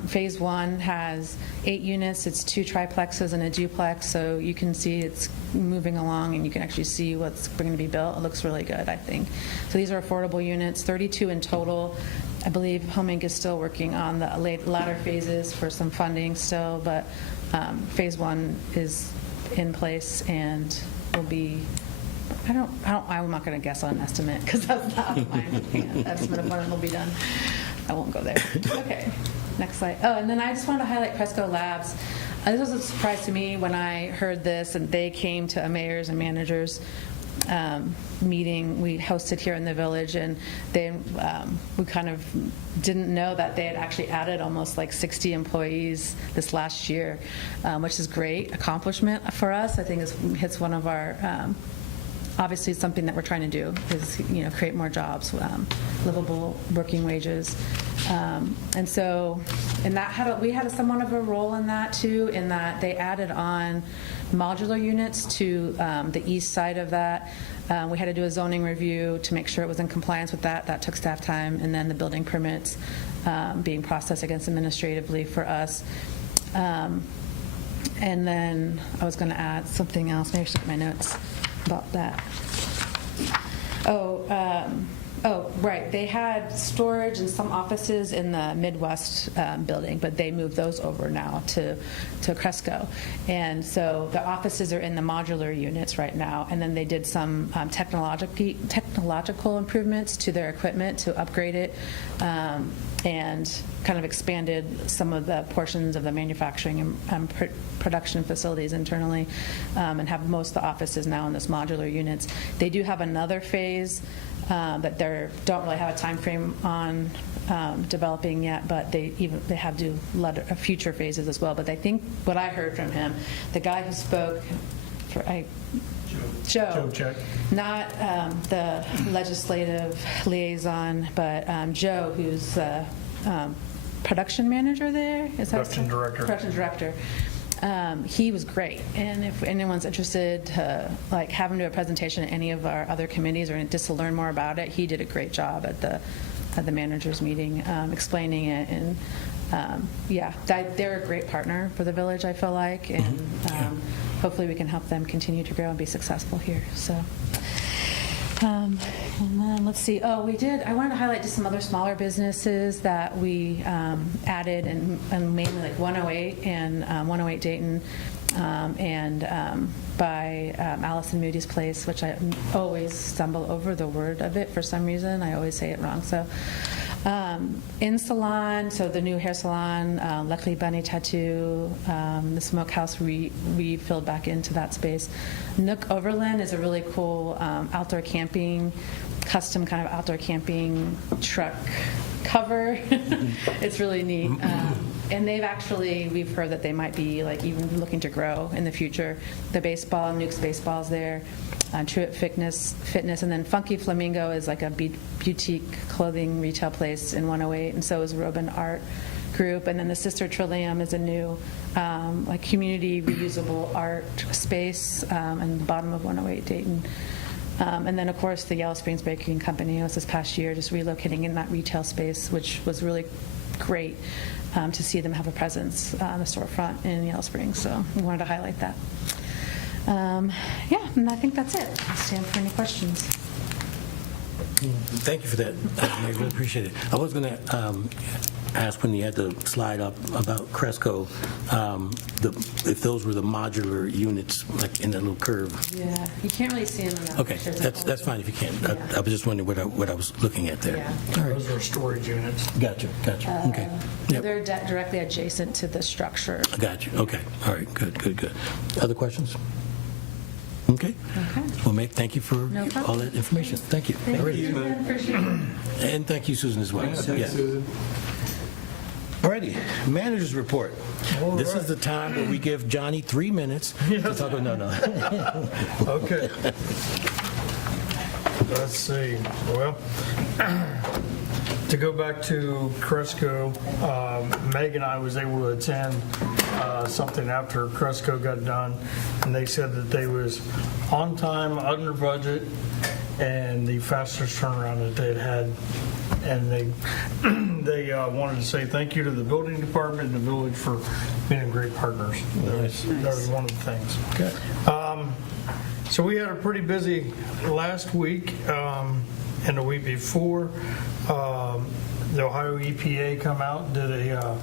Phase 1 has 8 units. It's 2 triplexes and a duplex, so you can see it's moving along and you can actually see what's going to be built. It looks really good, I think. So these are affordable units, 32 in total. I believe Homeinc is still working on the latter phases for some funding still, but Phase 1 is in place and will be, I'm not going to guess on an estimate because that's not mine. Estimate of when it will be done. I won't go there. Okay, next slide. Oh, and then I just wanted to highlight Cresco Labs. This was a surprise to me when I heard this, and they came to a mayors and managers meeting we hosted here in the village, and we kind of didn't know that they had actually added almost like 60 employees this last year, which is great accomplishment for us. I think it's one of our obviously something that we're trying to do is create more jobs, livable working wages, and so we had somewhat of a role in that too, in that they added on modular units to the east side of that. We had to do a zoning review to make sure it was in compliance with that. That took staff time, and then the building permits being processed against administratively for us. And then I was going to add something else. Maybe I should look at my notes about that. Right. They had storage and some offices in the Midwest building, but they moved those over now to Cresco. And so the offices are in the modular units right now, and then they did some technological improvements to their equipment to upgrade it, and kind of expanded some of the portions of the manufacturing and production facilities internally, and have most of the offices now in this modular units. They do have another phase that they don't really have a time frame on developing yet, but they have to do future phases as well. But I think what I heard from him, the guy who spoke Joe Check. Not the legislative liaison, but Joe, who's production manager there. Production director. He was great, and if anyone's interested to have him do a presentation at any of our other committees or just to learn more about it, he did a great job at the at the managers meeting, explaining it, and yeah, they're a great partner for the village, I feel like, and hopefully we can help them continue to grow and be successful here. So. And then let's see. Oh, I wanted to highlight just some other smaller businesses that we added, and mainly like 108 and 108 Dayton, and by Allison Moody's Place, which I always stumble over the word of it for some reason. I always say it wrong. So. In salon, so the new hair salon, Luckily Bunny Tattoo, the smokehouse refilled back into that space. Nook Overland is a really cool outdoor camping, custom kind of outdoor camping truck cover. It's really neat. And we've heard that they might be like even looking to grow in the future. The baseball, Nuke's Baseball's there. Truett Fitness, and then Funky Flamingo is like a boutique clothing retail place in 108, and so is Robin Art Group. And then the Sister Trillium is a new like community reusable art space in the bottom of 108 Dayton. And then, of course, the Yellow Springs Bakery and Company was this past year just relocating in that retail space, which was really great to see them have a presence on the storefront in Yellow Springs. So we wanted to highlight that. Yeah, and I think that's it. I'll stand for any questions. Thank you for that. I really appreciate it. I was going to ask when you had the slide up about Cresco, if those were the modular units, like in that little curve. Yeah, you can't really see them in that Okay, picture. that's fine if you can't. I was just wondering what I was looking at there. Yeah. All right. Those are storage units. Gotcha. Okay. Yep. They're directly adjacent to the structure. Gotcha. Okay. All right. Good. Other questions? Okay. Well, thank you for No problem. all that information. Thank you. Thank Alrighty. you, Susan. Appreciate it. And thank you, Susan, as well. Thanks, Susan. Alrighty, manager's report. This is the time where we give Johnny 3 minutes to talk about, no. Okay. Let's see. Well, to go back to Cresco, Meg and I was able to attend something after Cresco got done, and they said that they was on time, under budget, and the fastest turnaround that they'd had. And they wanted to say thank you to the building department and the village for being great partners. That was one of the things. Okay. So we had a pretty busy last week and the week before. The Ohio EPA come out, did a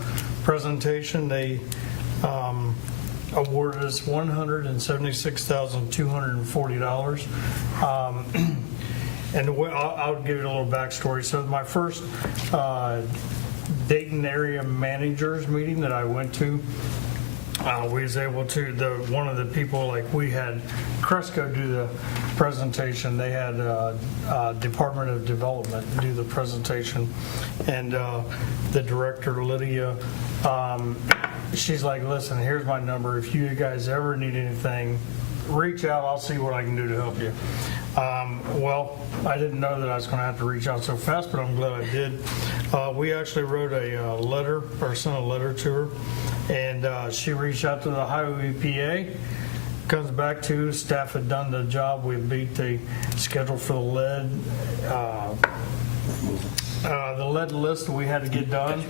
presentation. They awarded us $176,240. And I'll give you a little backstory. So my first Dayton area managers meeting that I went to, we was able to, one of the people, like we had Cresco do the presentation. They had Department of Development do the presentation. And the director, Lydia, she's like, listen, here's my number. If you guys ever need anything, reach out. I'll see what I can do to help you. Well, I didn't know that I was going to have to reach out so fast, but I'm glad I did. We actually wrote a letter, or sent a letter to her, and she reached out to the Ohio EPA. Comes back to staff had done the job. We beat the schedule for the lead. The lead list that we had to get done,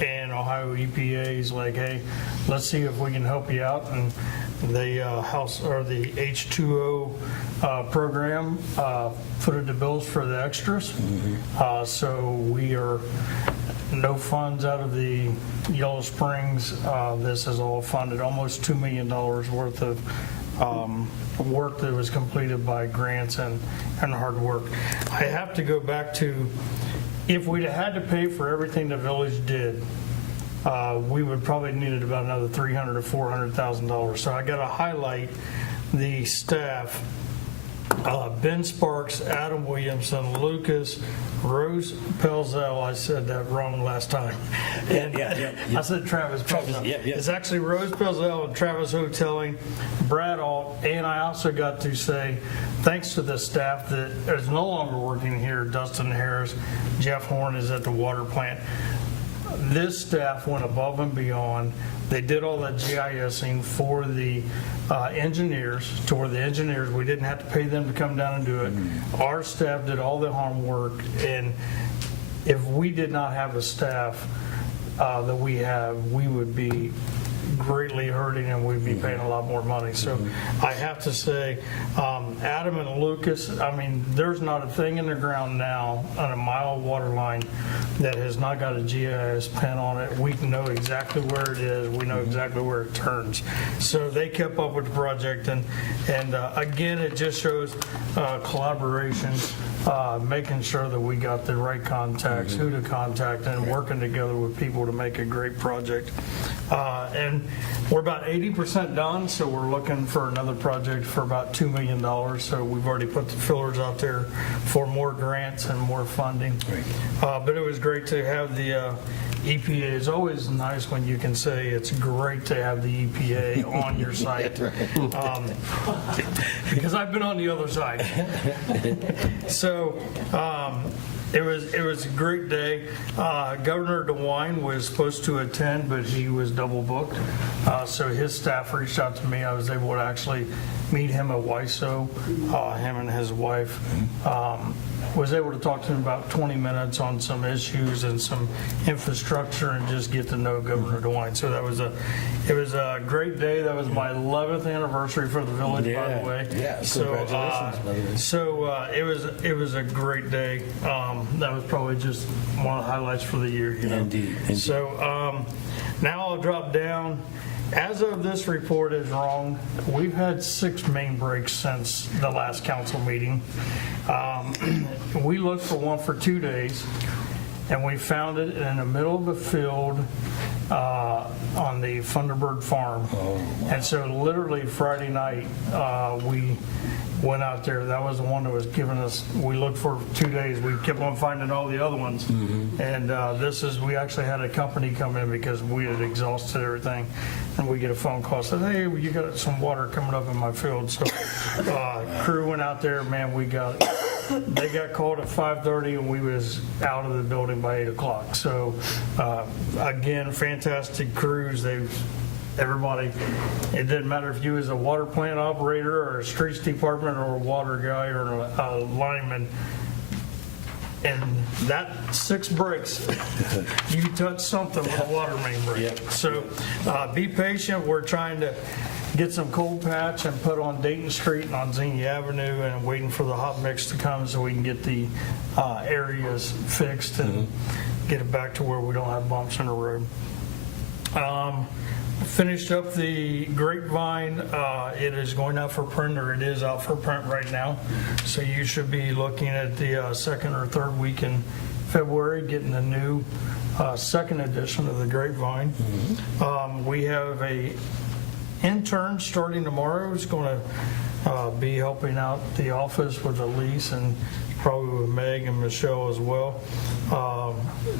and Ohio EPA is like, hey, let's see if we can help you out. And the the H2O program footed the bills for the extras. So we are no funds out of the Yellow Springs. This is all funded, almost $2 million worth of work that was completed by grants and hard work. I have to go back to, if we'd had to pay for everything the village did, we would probably needed about another $300,000 to $400,000. So I got to highlight the staff: Ben Sparks, Adam Williamson, Lucas, Rose Pelzel. I said that wrong last time. And I said Travis Pelzel. It's actually Rose Pelzel and Travis Hoteling, Brad Alt, and I also got to say thanks to the staff that is no longer working here. Dustin Harris, Jeff Horn is at the water plant. This staff went above and beyond. They did all that GISing for the engineers, to where the engineers, we didn't have to pay them to come down and do it. Our staff did all the homework, and if we did not have the staff that we have, we would be greatly hurting and we'd be paying a lot more money. So I have to say, Adam and Lucas, I mean, there's not a thing in the ground now on a mile water line that has not got a GIS pen on it. We know exactly where it is. We know exactly where it turns. So they kept up with the project, and again, it just shows collaboration, making sure that we got the right contacts, who to contact, and working together with people to make a great project. And we're about 80% done, so we're looking for another project for about $2 million. So we've already put the fillers out there for more grants and more funding. But it was great to have the EPA. It's always nice when you can say it's great to have the EPA on your site. Because I've been on the other side. So it was a great day. Governor DeWine was supposed to attend, but he was double booked. So his staff reached out to me. I was able to actually meet him at WISO, him and his wife. Was able to talk to him about 20 minutes on some issues and some infrastructure and just get to know Governor DeWine. So it was a great day. That was my 11th anniversary for the village, by the way. Yeah, so, congratulations, by the way. So it was a great day. That was probably just one of the highlights for the year. You know? Indeed. So now I'll drop down. As of this report is wrong, we've had 6 main breaks since the last council meeting. We looked for one for 2 days, and we found it in the middle of a field on the Thunderbird farm. And so literally Friday night, we went out there. That was the one that was giving us, we looked for 2 days. We kept on finding all the other ones. And we actually had a company come in because we had exhausted everything. And we get a phone call, said, hey, you got some water coming up in my field. So crew went out there, man, they got called at 5:30 and we was out of the building by 8 o'clock. So again, fantastic crews. Everybody, it didn't matter if you was a water plant operator or a streets department or a water guy or a lineman. And that 6 breaks, you touch something with a water main break. Yep. So be patient. We're trying to get some cold patch and put on Dayton Street and on Xenia Avenue, and waiting for the hot mix to come so we can get the areas fixed and get it back to where we don't have bumps in the road. Finished up the Grapevine. It is going out for print, or it is out for print right now. So you should be looking at the second or third week in February, getting the new second edition of the Grapevine. We have a intern starting tomorrow who's going to be helping out the office with Elise and probably with Meg and Michelle as well.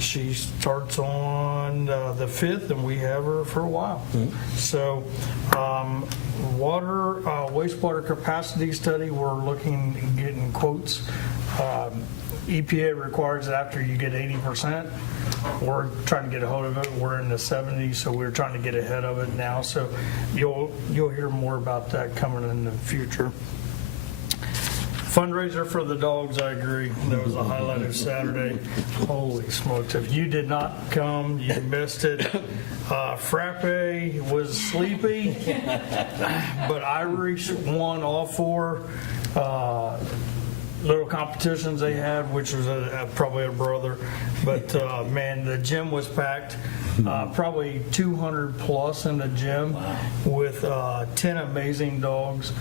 She starts on the 5th, and we have her for a while. So wastewater capacity study, we're getting quotes. EPA requires that after you get 80%. We're trying to get a hold of it. We're in the 70s, so we're trying to get ahead of it now. So you'll hear more about that coming in the future. Fundraiser for the dogs, I agree. That was a highlight of Saturday. Holy smokes. If you did not come, you missed it. Frappe was sleepy, but Irish won all 4 little competitions they had, which was probably a brother. But man, the gym was packed. Probably 200 plus in the gym with 10 amazing dogs.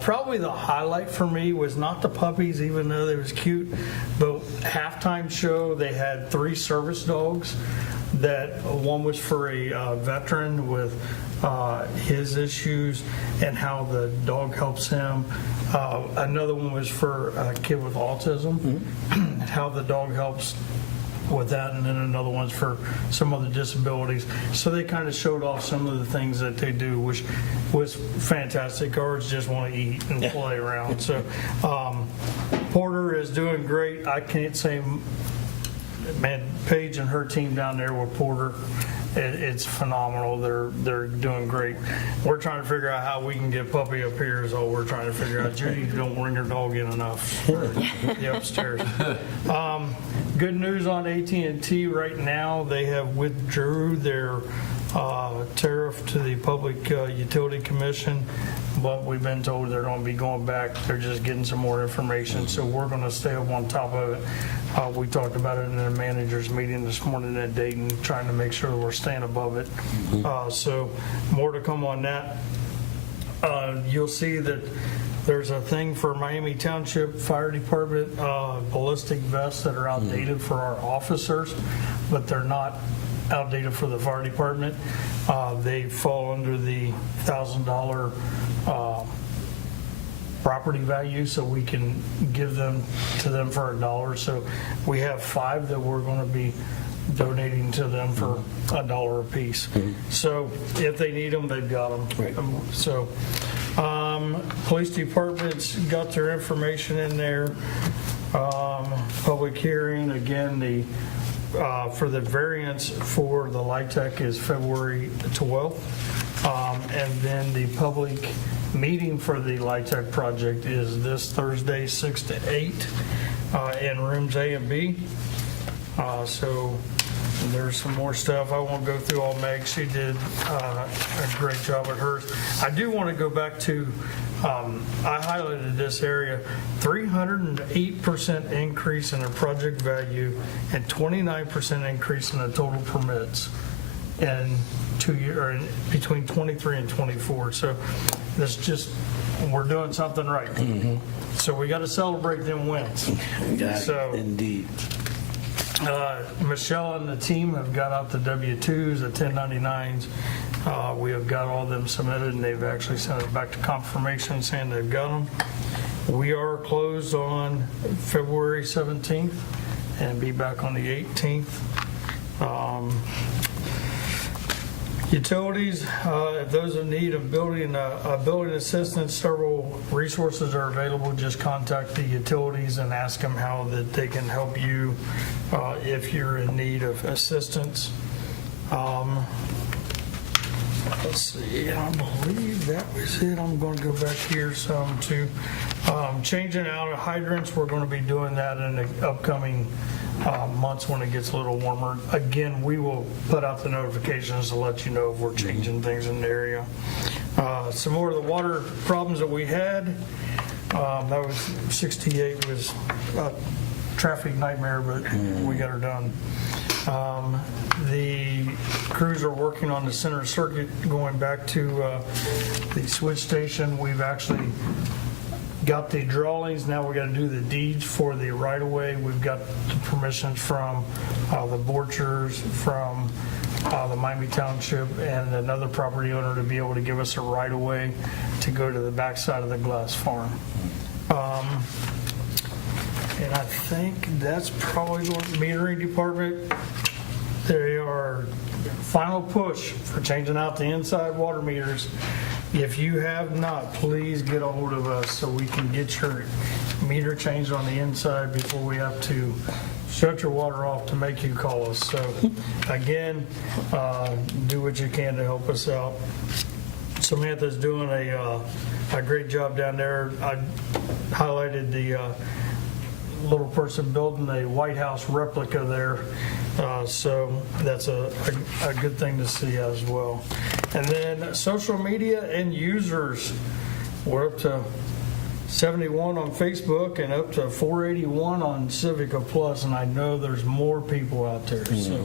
Probably the highlight for me was not the puppies, even though they was cute, but halftime show, they had 3 service dogs. That one was for a veteran with his issues and how the dog helps him. Another one was for a kid with autism, how the dog helps with that, and then another one's for some other disabilities. So they kind of showed off some of the things that they do, which was fantastic. Ours just want to eat and play around. So Porter is doing great. I can't say, man, Paige and her team down there with Porter, it's phenomenal. They're doing great. We're trying to figure out how we can get Puppy up here is all we're trying to figure out. Judy don't bring her dog in enough. The upstairs. Good news on AT&T right now. They have withdrew their tariff to the Public Utility Commission, but we've been told they're going to be going back. They're just getting some more information, so we're going to stay up on top of it. We talked about it in the managers meeting this morning at Dayton, trying to make sure we're staying above it. So more to come on that. You'll see that there's a thing for Miami Township Fire Department ballistic vests that are outdated for our officers, but they're not outdated for the fire department. They fall under the $1,000 property value, so we can give them to them for $1. So we have 5 that we're going to be donating to them for $1 a piece. So if they need them, they've got them. Right. So police departments got their information in there. Public hearing, again, for the variance for the LIHTC is February 12th. And then the public meeting for the LIHTC project is this Thursday, 6 to 8, in rooms A and B. So there's some more stuff. I won't go through all Meg. She did a great job at hers. I do want to go back to, I highlighted this area, 308% increase in the project value and 29% increase in the total permits in 2 years, or between 23 and 24. So that's just, we're doing something right. So we got to celebrate them wins. So Indeed. Michelle and the team have got out the W-2s, the 1099s. We have got all of them submitted, and they've actually sent it back to confirmation saying they've got them. We are closed on February 17th and be back on the 18th. Utilities, if those in need of building assistance, several resources are available. Just contact the utilities and ask them how that they can help you if you're in need of assistance. Let's see, I believe that was it. I'm going to go back here some too. Changing out of hydrants, we're going to be doing that in the upcoming months when it gets a little warmer. Again, we will put out the notifications to let you know if we're changing things in the area. Some more of the water problems that we had. That was 68 was a traffic nightmare, but we got her done. The crews are working on the center circuit going back to the switch station. We've actually got the drawings. Now we got to do the deeds for the right-of-way. We've got the permissions from the Borchers, from the Miami Township, and another property owner to be able to give us a right-of-way to go to the backside of the glass farm. And I think that's probably the metering department. They are final push for changing out the inside water meters. If you have not, please get a hold of us so we can get your meter changed on the inside before we have to shut your water off to make you call us. So again, do what you can to help us out. Samantha's doing a great job down there. I highlighted the little person building a White House replica there. So that's a good thing to see as well. And then social media and users, we're up to 71 on Facebook and up to 481 on Civica Plus, and I know there's more people out there. So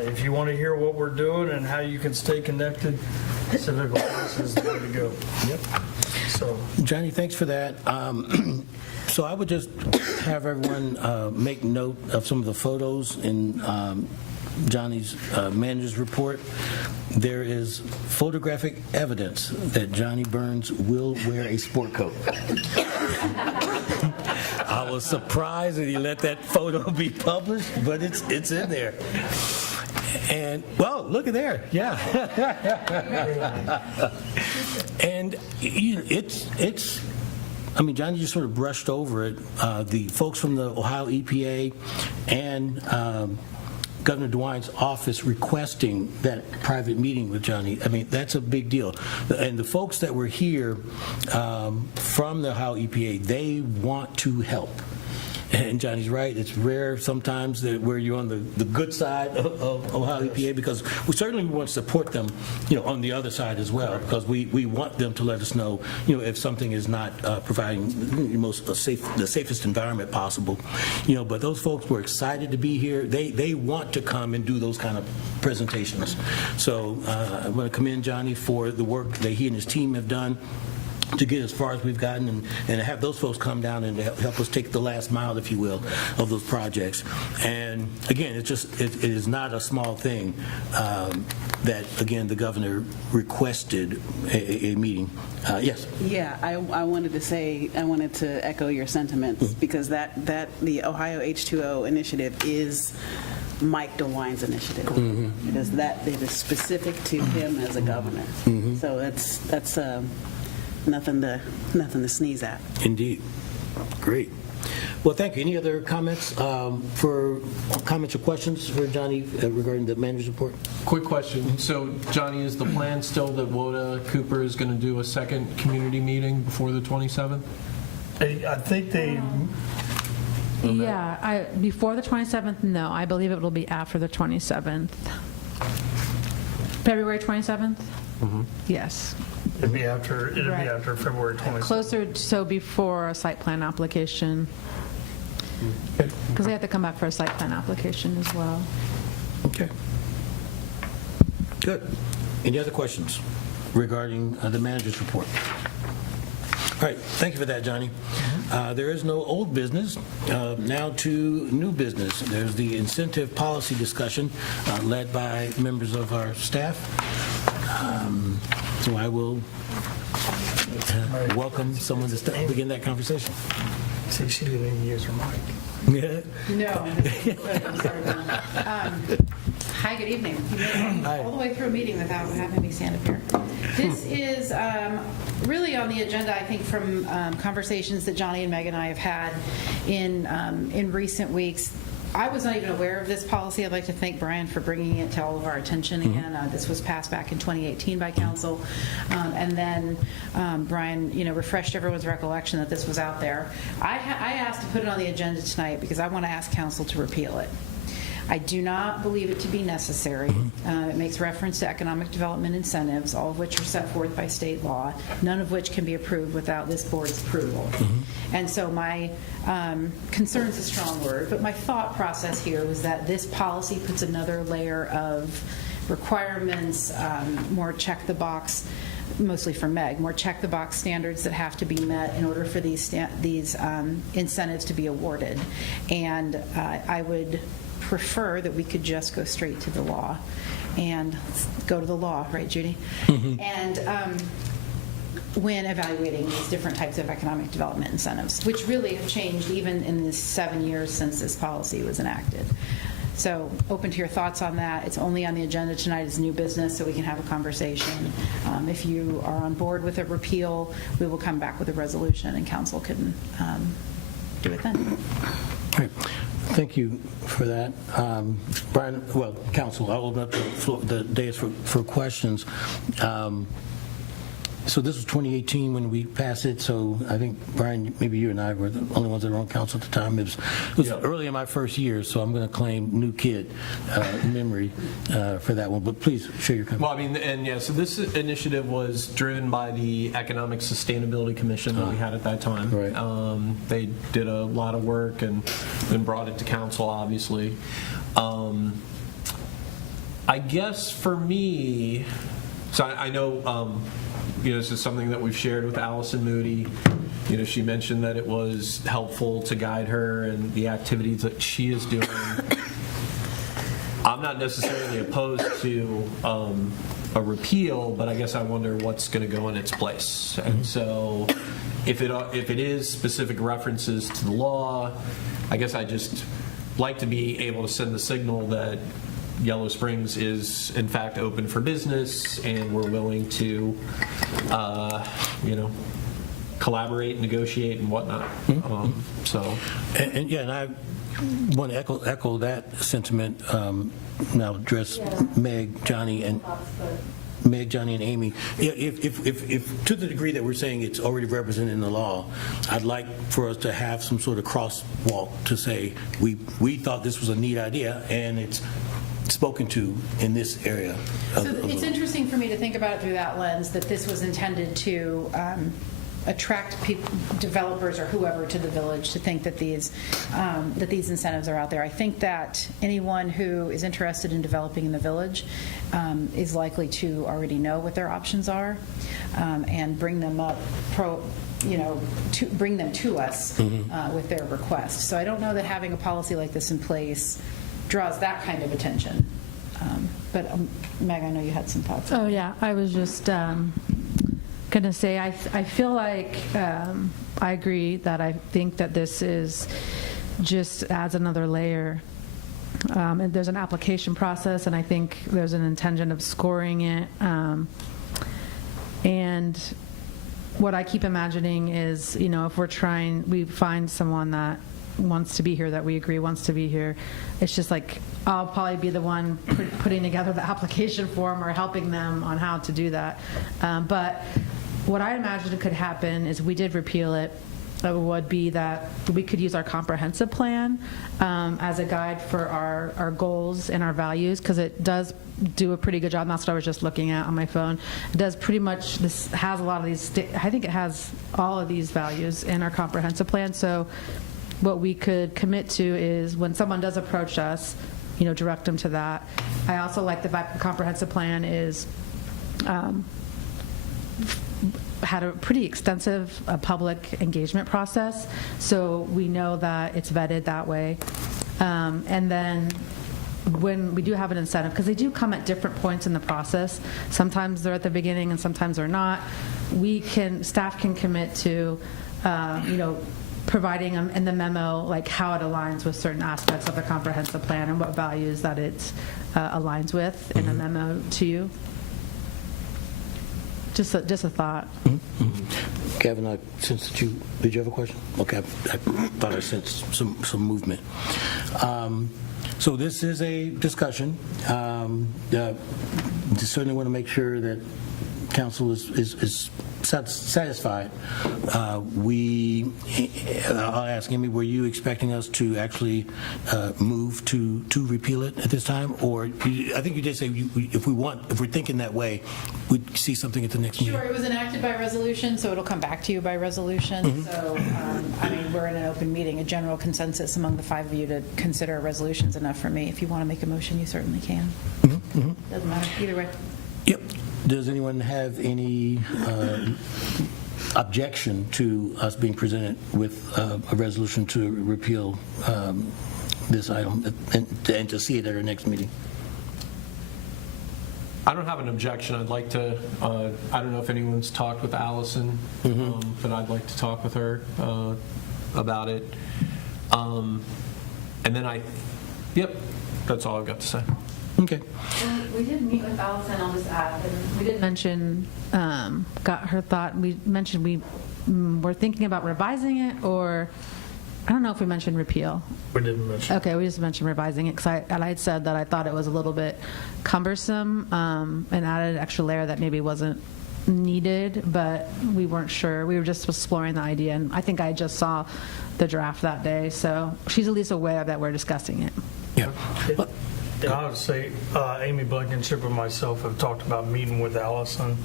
if you want to hear what we're doing and how you can stay connected, Civica Plus is the way to go. Yep. So Johnny, thanks for that. So I would just have everyone make note of some of the photos in Johnny's manager's report. There is photographic evidence that Johnny Burns will wear a sport coat. I was surprised that he let that photo be published, but it's in there. And, well, look at there, yeah. And it's I mean, Johnny just sort of brushed over it. The folks from the Ohio EPA and Governor DeWine's office requesting that private meeting with Johnny, I mean, that's a big deal. And the folks that were here from the Ohio EPA, they want to help. And Johnny's right, it's rare sometimes that where you're on the good side of Ohio EPA, because we certainly want to support them, on the other side as well, because we want them to let us know, if something is not providing the safest environment possible. But those folks were excited to be here. They want to come and do those kind of presentations. So I want to commend Johnny for the work that he and his team have done to get as far as we've gotten, and have those folks come down and help us take the last mile, if you will, of those projects. And again, it is not a small thing that, again, the governor requested a meeting. Yes? Yeah, I wanted to echo your sentiments, because the Ohio H2O initiative is Mike DeWine's initiative. Because that it is specific to him as a governor. So that's nothing to sneeze at. Indeed. Great. Well, thank you. Any other comments or questions for Johnny regarding the manager's report? Quick question. So, Johnny, is the plan still that Woda Cooper is going to do a second community meeting before the 27th? I think they... Yeah, before the 27th, no. I believe it will be after the 27th. February 27th? Yes. It'd be after February 27th. Closer, so before a site plan application. Because they have to come back for a site plan application as well. Okay. Good. Any other questions regarding the manager's report? All right. Thank you for that, Johnny. There is no old business. Now to new business. There's the incentive policy discussion led by members of our staff. So I will welcome someone to begin that conversation. See, she didn't even use her mic. Yeah. No. I'm sorry. Hi, good evening. You made it all the way through a meeting without having me stand up here. This is really on the agenda, I think, from conversations that Johnny and Meg and I have had in recent weeks. I was not even aware of this policy. I'd like to thank Brian for bringing it to all of our attention again. This was passed back in 2018 by council. And then Brian, refreshed everyone's recollection that this was out there. I asked to put it on the agenda tonight because I want to ask council to repeal it. I do not believe it to be necessary. It makes reference to economic development incentives, all of which are set forth by state law, none of which can be approved without this board's approval. And so my concern is a strong word, but my thought process here was that this policy puts another layer of requirements, more check the box, mostly for Meg, more check-the-box standards that have to be met in order for these incentives to be awarded. And I would prefer that we could just go straight to the law and go to the law, right, Judy? And when evaluating these different types of economic development incentives, which really have changed even in the 7 years since this policy was enacted. So open to your thoughts on that. It's only on the agenda tonight as new business, so we can have a conversation. If you are on board with a repeal, we will come back with a resolution, and council can do it then. All right. Thank you for that. Brian, council, I'll open up the dais for questions. So this was 2018 when we passed it, so I think, Brian, maybe you and I were the only ones that were on council at the time. It was early in my first year, so I'm going to claim new kid memory for that one. But please share your comment. Well, I mean, so this initiative was driven by the Economic Sustainability Commission that we had at that time. Right. They did a lot of work and then brought it to council, obviously. I guess for me, so I know, this is something that we've shared with Allison Moody. She mentioned that it was helpful to guide her and the activities that she is doing. I'm not necessarily opposed to a repeal, but I guess I wonder what's going to go in its place. And so if it is specific references to the law, I guess I just like to be able to send the signal that Yellow Springs is in fact open for business, and we're willing to, collaborate, negotiate, and whatnot. So, And yeah, and I want to echo that sentiment. Now address Meg, Johnny, and Amy. If to the degree that we're saying it's already represented in the law, I'd like for us to have some sort of crosswalk to say we thought this was a neat idea and it's spoken to in this area. So it's interesting for me to think about it through that lens, that this was intended to attract people, developers or whoever to the village to think that these incentives are out there. I think that anyone who is interested in developing in the village is likely to already know what their options are and bring them up to bring them to us with their requests. So I don't know that having a policy like this in place draws that kind of attention. But Meg, I know you had some thoughts. Oh yeah, I was just going to say I feel like I agree that I think that this is just adds another layer. And there's an application process, and I think there's an intention of scoring it. And what I keep imagining is, if we find someone that wants to be here, that we agree wants to be here, it's just like I'll probably be the one putting together the application form or helping them on how to do that. But what I imagine could happen is we did repeal it. It would be that we could use our comprehensive plan as a guide for our goals and our values, because it does do a pretty good job. And that's what I was just looking at on my phone. It does pretty much, this has a lot of these, I think it has all of these values in our comprehensive plan. So what we could commit to is when someone does approach us, direct them to that. I also like the comprehensive plan is had a pretty extensive public engagement process, so we know that it's vetted that way. And then when we do have an incentive, because they do come at different points in the process, sometimes they're at the beginning and sometimes they're not, staff can commit to providing them in the memo, like how it aligns with certain aspects of the comprehensive plan and what values that it aligns with in a memo to you. Just a thought. Kevin, I sensed that did you have a question? Okay, I thought I sensed some movement. So this is a discussion. Certainly want to make sure that council is satisfied. I'll ask Amy, were you expecting us to actually move to repeal it at this time? Or I think you did say if we're thinking that way, we'd see something at the next meeting. Sure, it was enacted by resolution, so it'll come back to you by resolution. So, we're in an open meeting. A general consensus among the five of you to consider a resolution is enough for me. If you want to make a motion, you certainly can. Doesn't matter, either way. Yep. Does anyone have any objection to us being presented with a resolution to repeal this item and to see it at our next meeting? I don't have an objection. I'd like to, I don't know if anyone's talked with Allison, but I'd like to talk with her about it. And then yep, that's all I've got to say. Okay. We did meet with Allison, I'll just add, and we did mention, got her thought, we mentioned we were thinking about revising it, or I don't know if we mentioned repeal. We didn't mention. Okay, we just mentioned revising it, because I had said that I thought it was a little bit cumbersome and added an extra layer that maybe wasn't needed, but we weren't sure. We were just exploring the idea, and I think I just saw the draft that day, so she's at least aware that we're discussing it. Yeah. I would say Amy Blankenship and myself have talked about meeting with Allison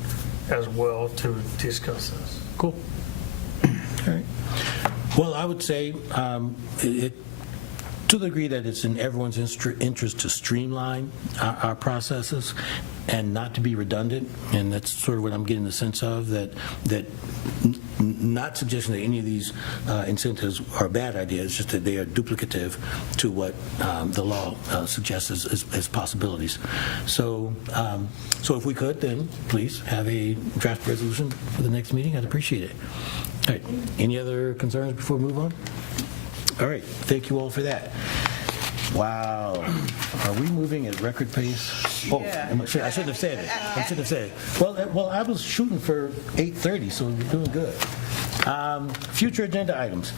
as well to discuss this. Cool. All right. Well, I would say to the degree that it's in everyone's interest to streamline our processes and not to be redundant, and that's sort of what I'm getting the sense of, that not suggesting that any of these incentives are a bad idea, it's just that they are duplicative to what the law suggests as possibilities. So if we could, then please have a draft resolution for the next meeting. I'd appreciate it. All right. Any other concerns before we move on? All right. Thank you all for that. Wow. Are we moving at record pace? Oh, I shouldn't have said it. I shouldn't have said it. Well, I was shooting for 8:30, so we're doing good. Future agenda items.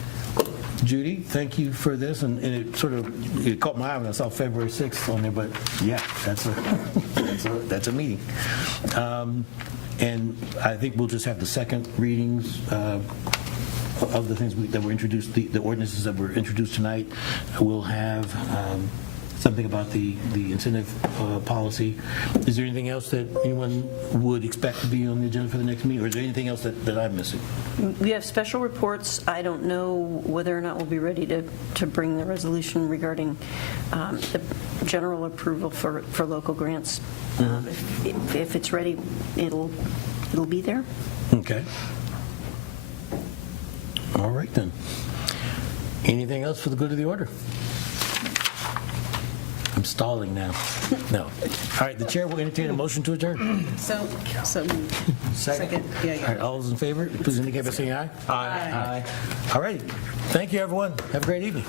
Judy, thank you for this, and it caught my eye when I saw February 6th on there, but yeah, that's a meeting. And I think we'll just have the second readings of the things that were introduced, the ordinances that were introduced tonight. We'll have something about the incentive policy. Is there anything else that anyone would expect to be on the agenda for the next meeting, or is there anything else that I'm missing? We have special reports. I don't know whether or not we'll be ready to bring the resolution regarding the general approval for local grants. If it's ready, it'll be there. Okay. All right, then. Anything else for the good of the order? I'm stalling now. No. All right, the chair will entertain a motion to adjourn. So moved. Second. Yeah, All right, all those in favor, please indicate by saying aye. Aye. All right. Thank you, everyone. Have a great evening.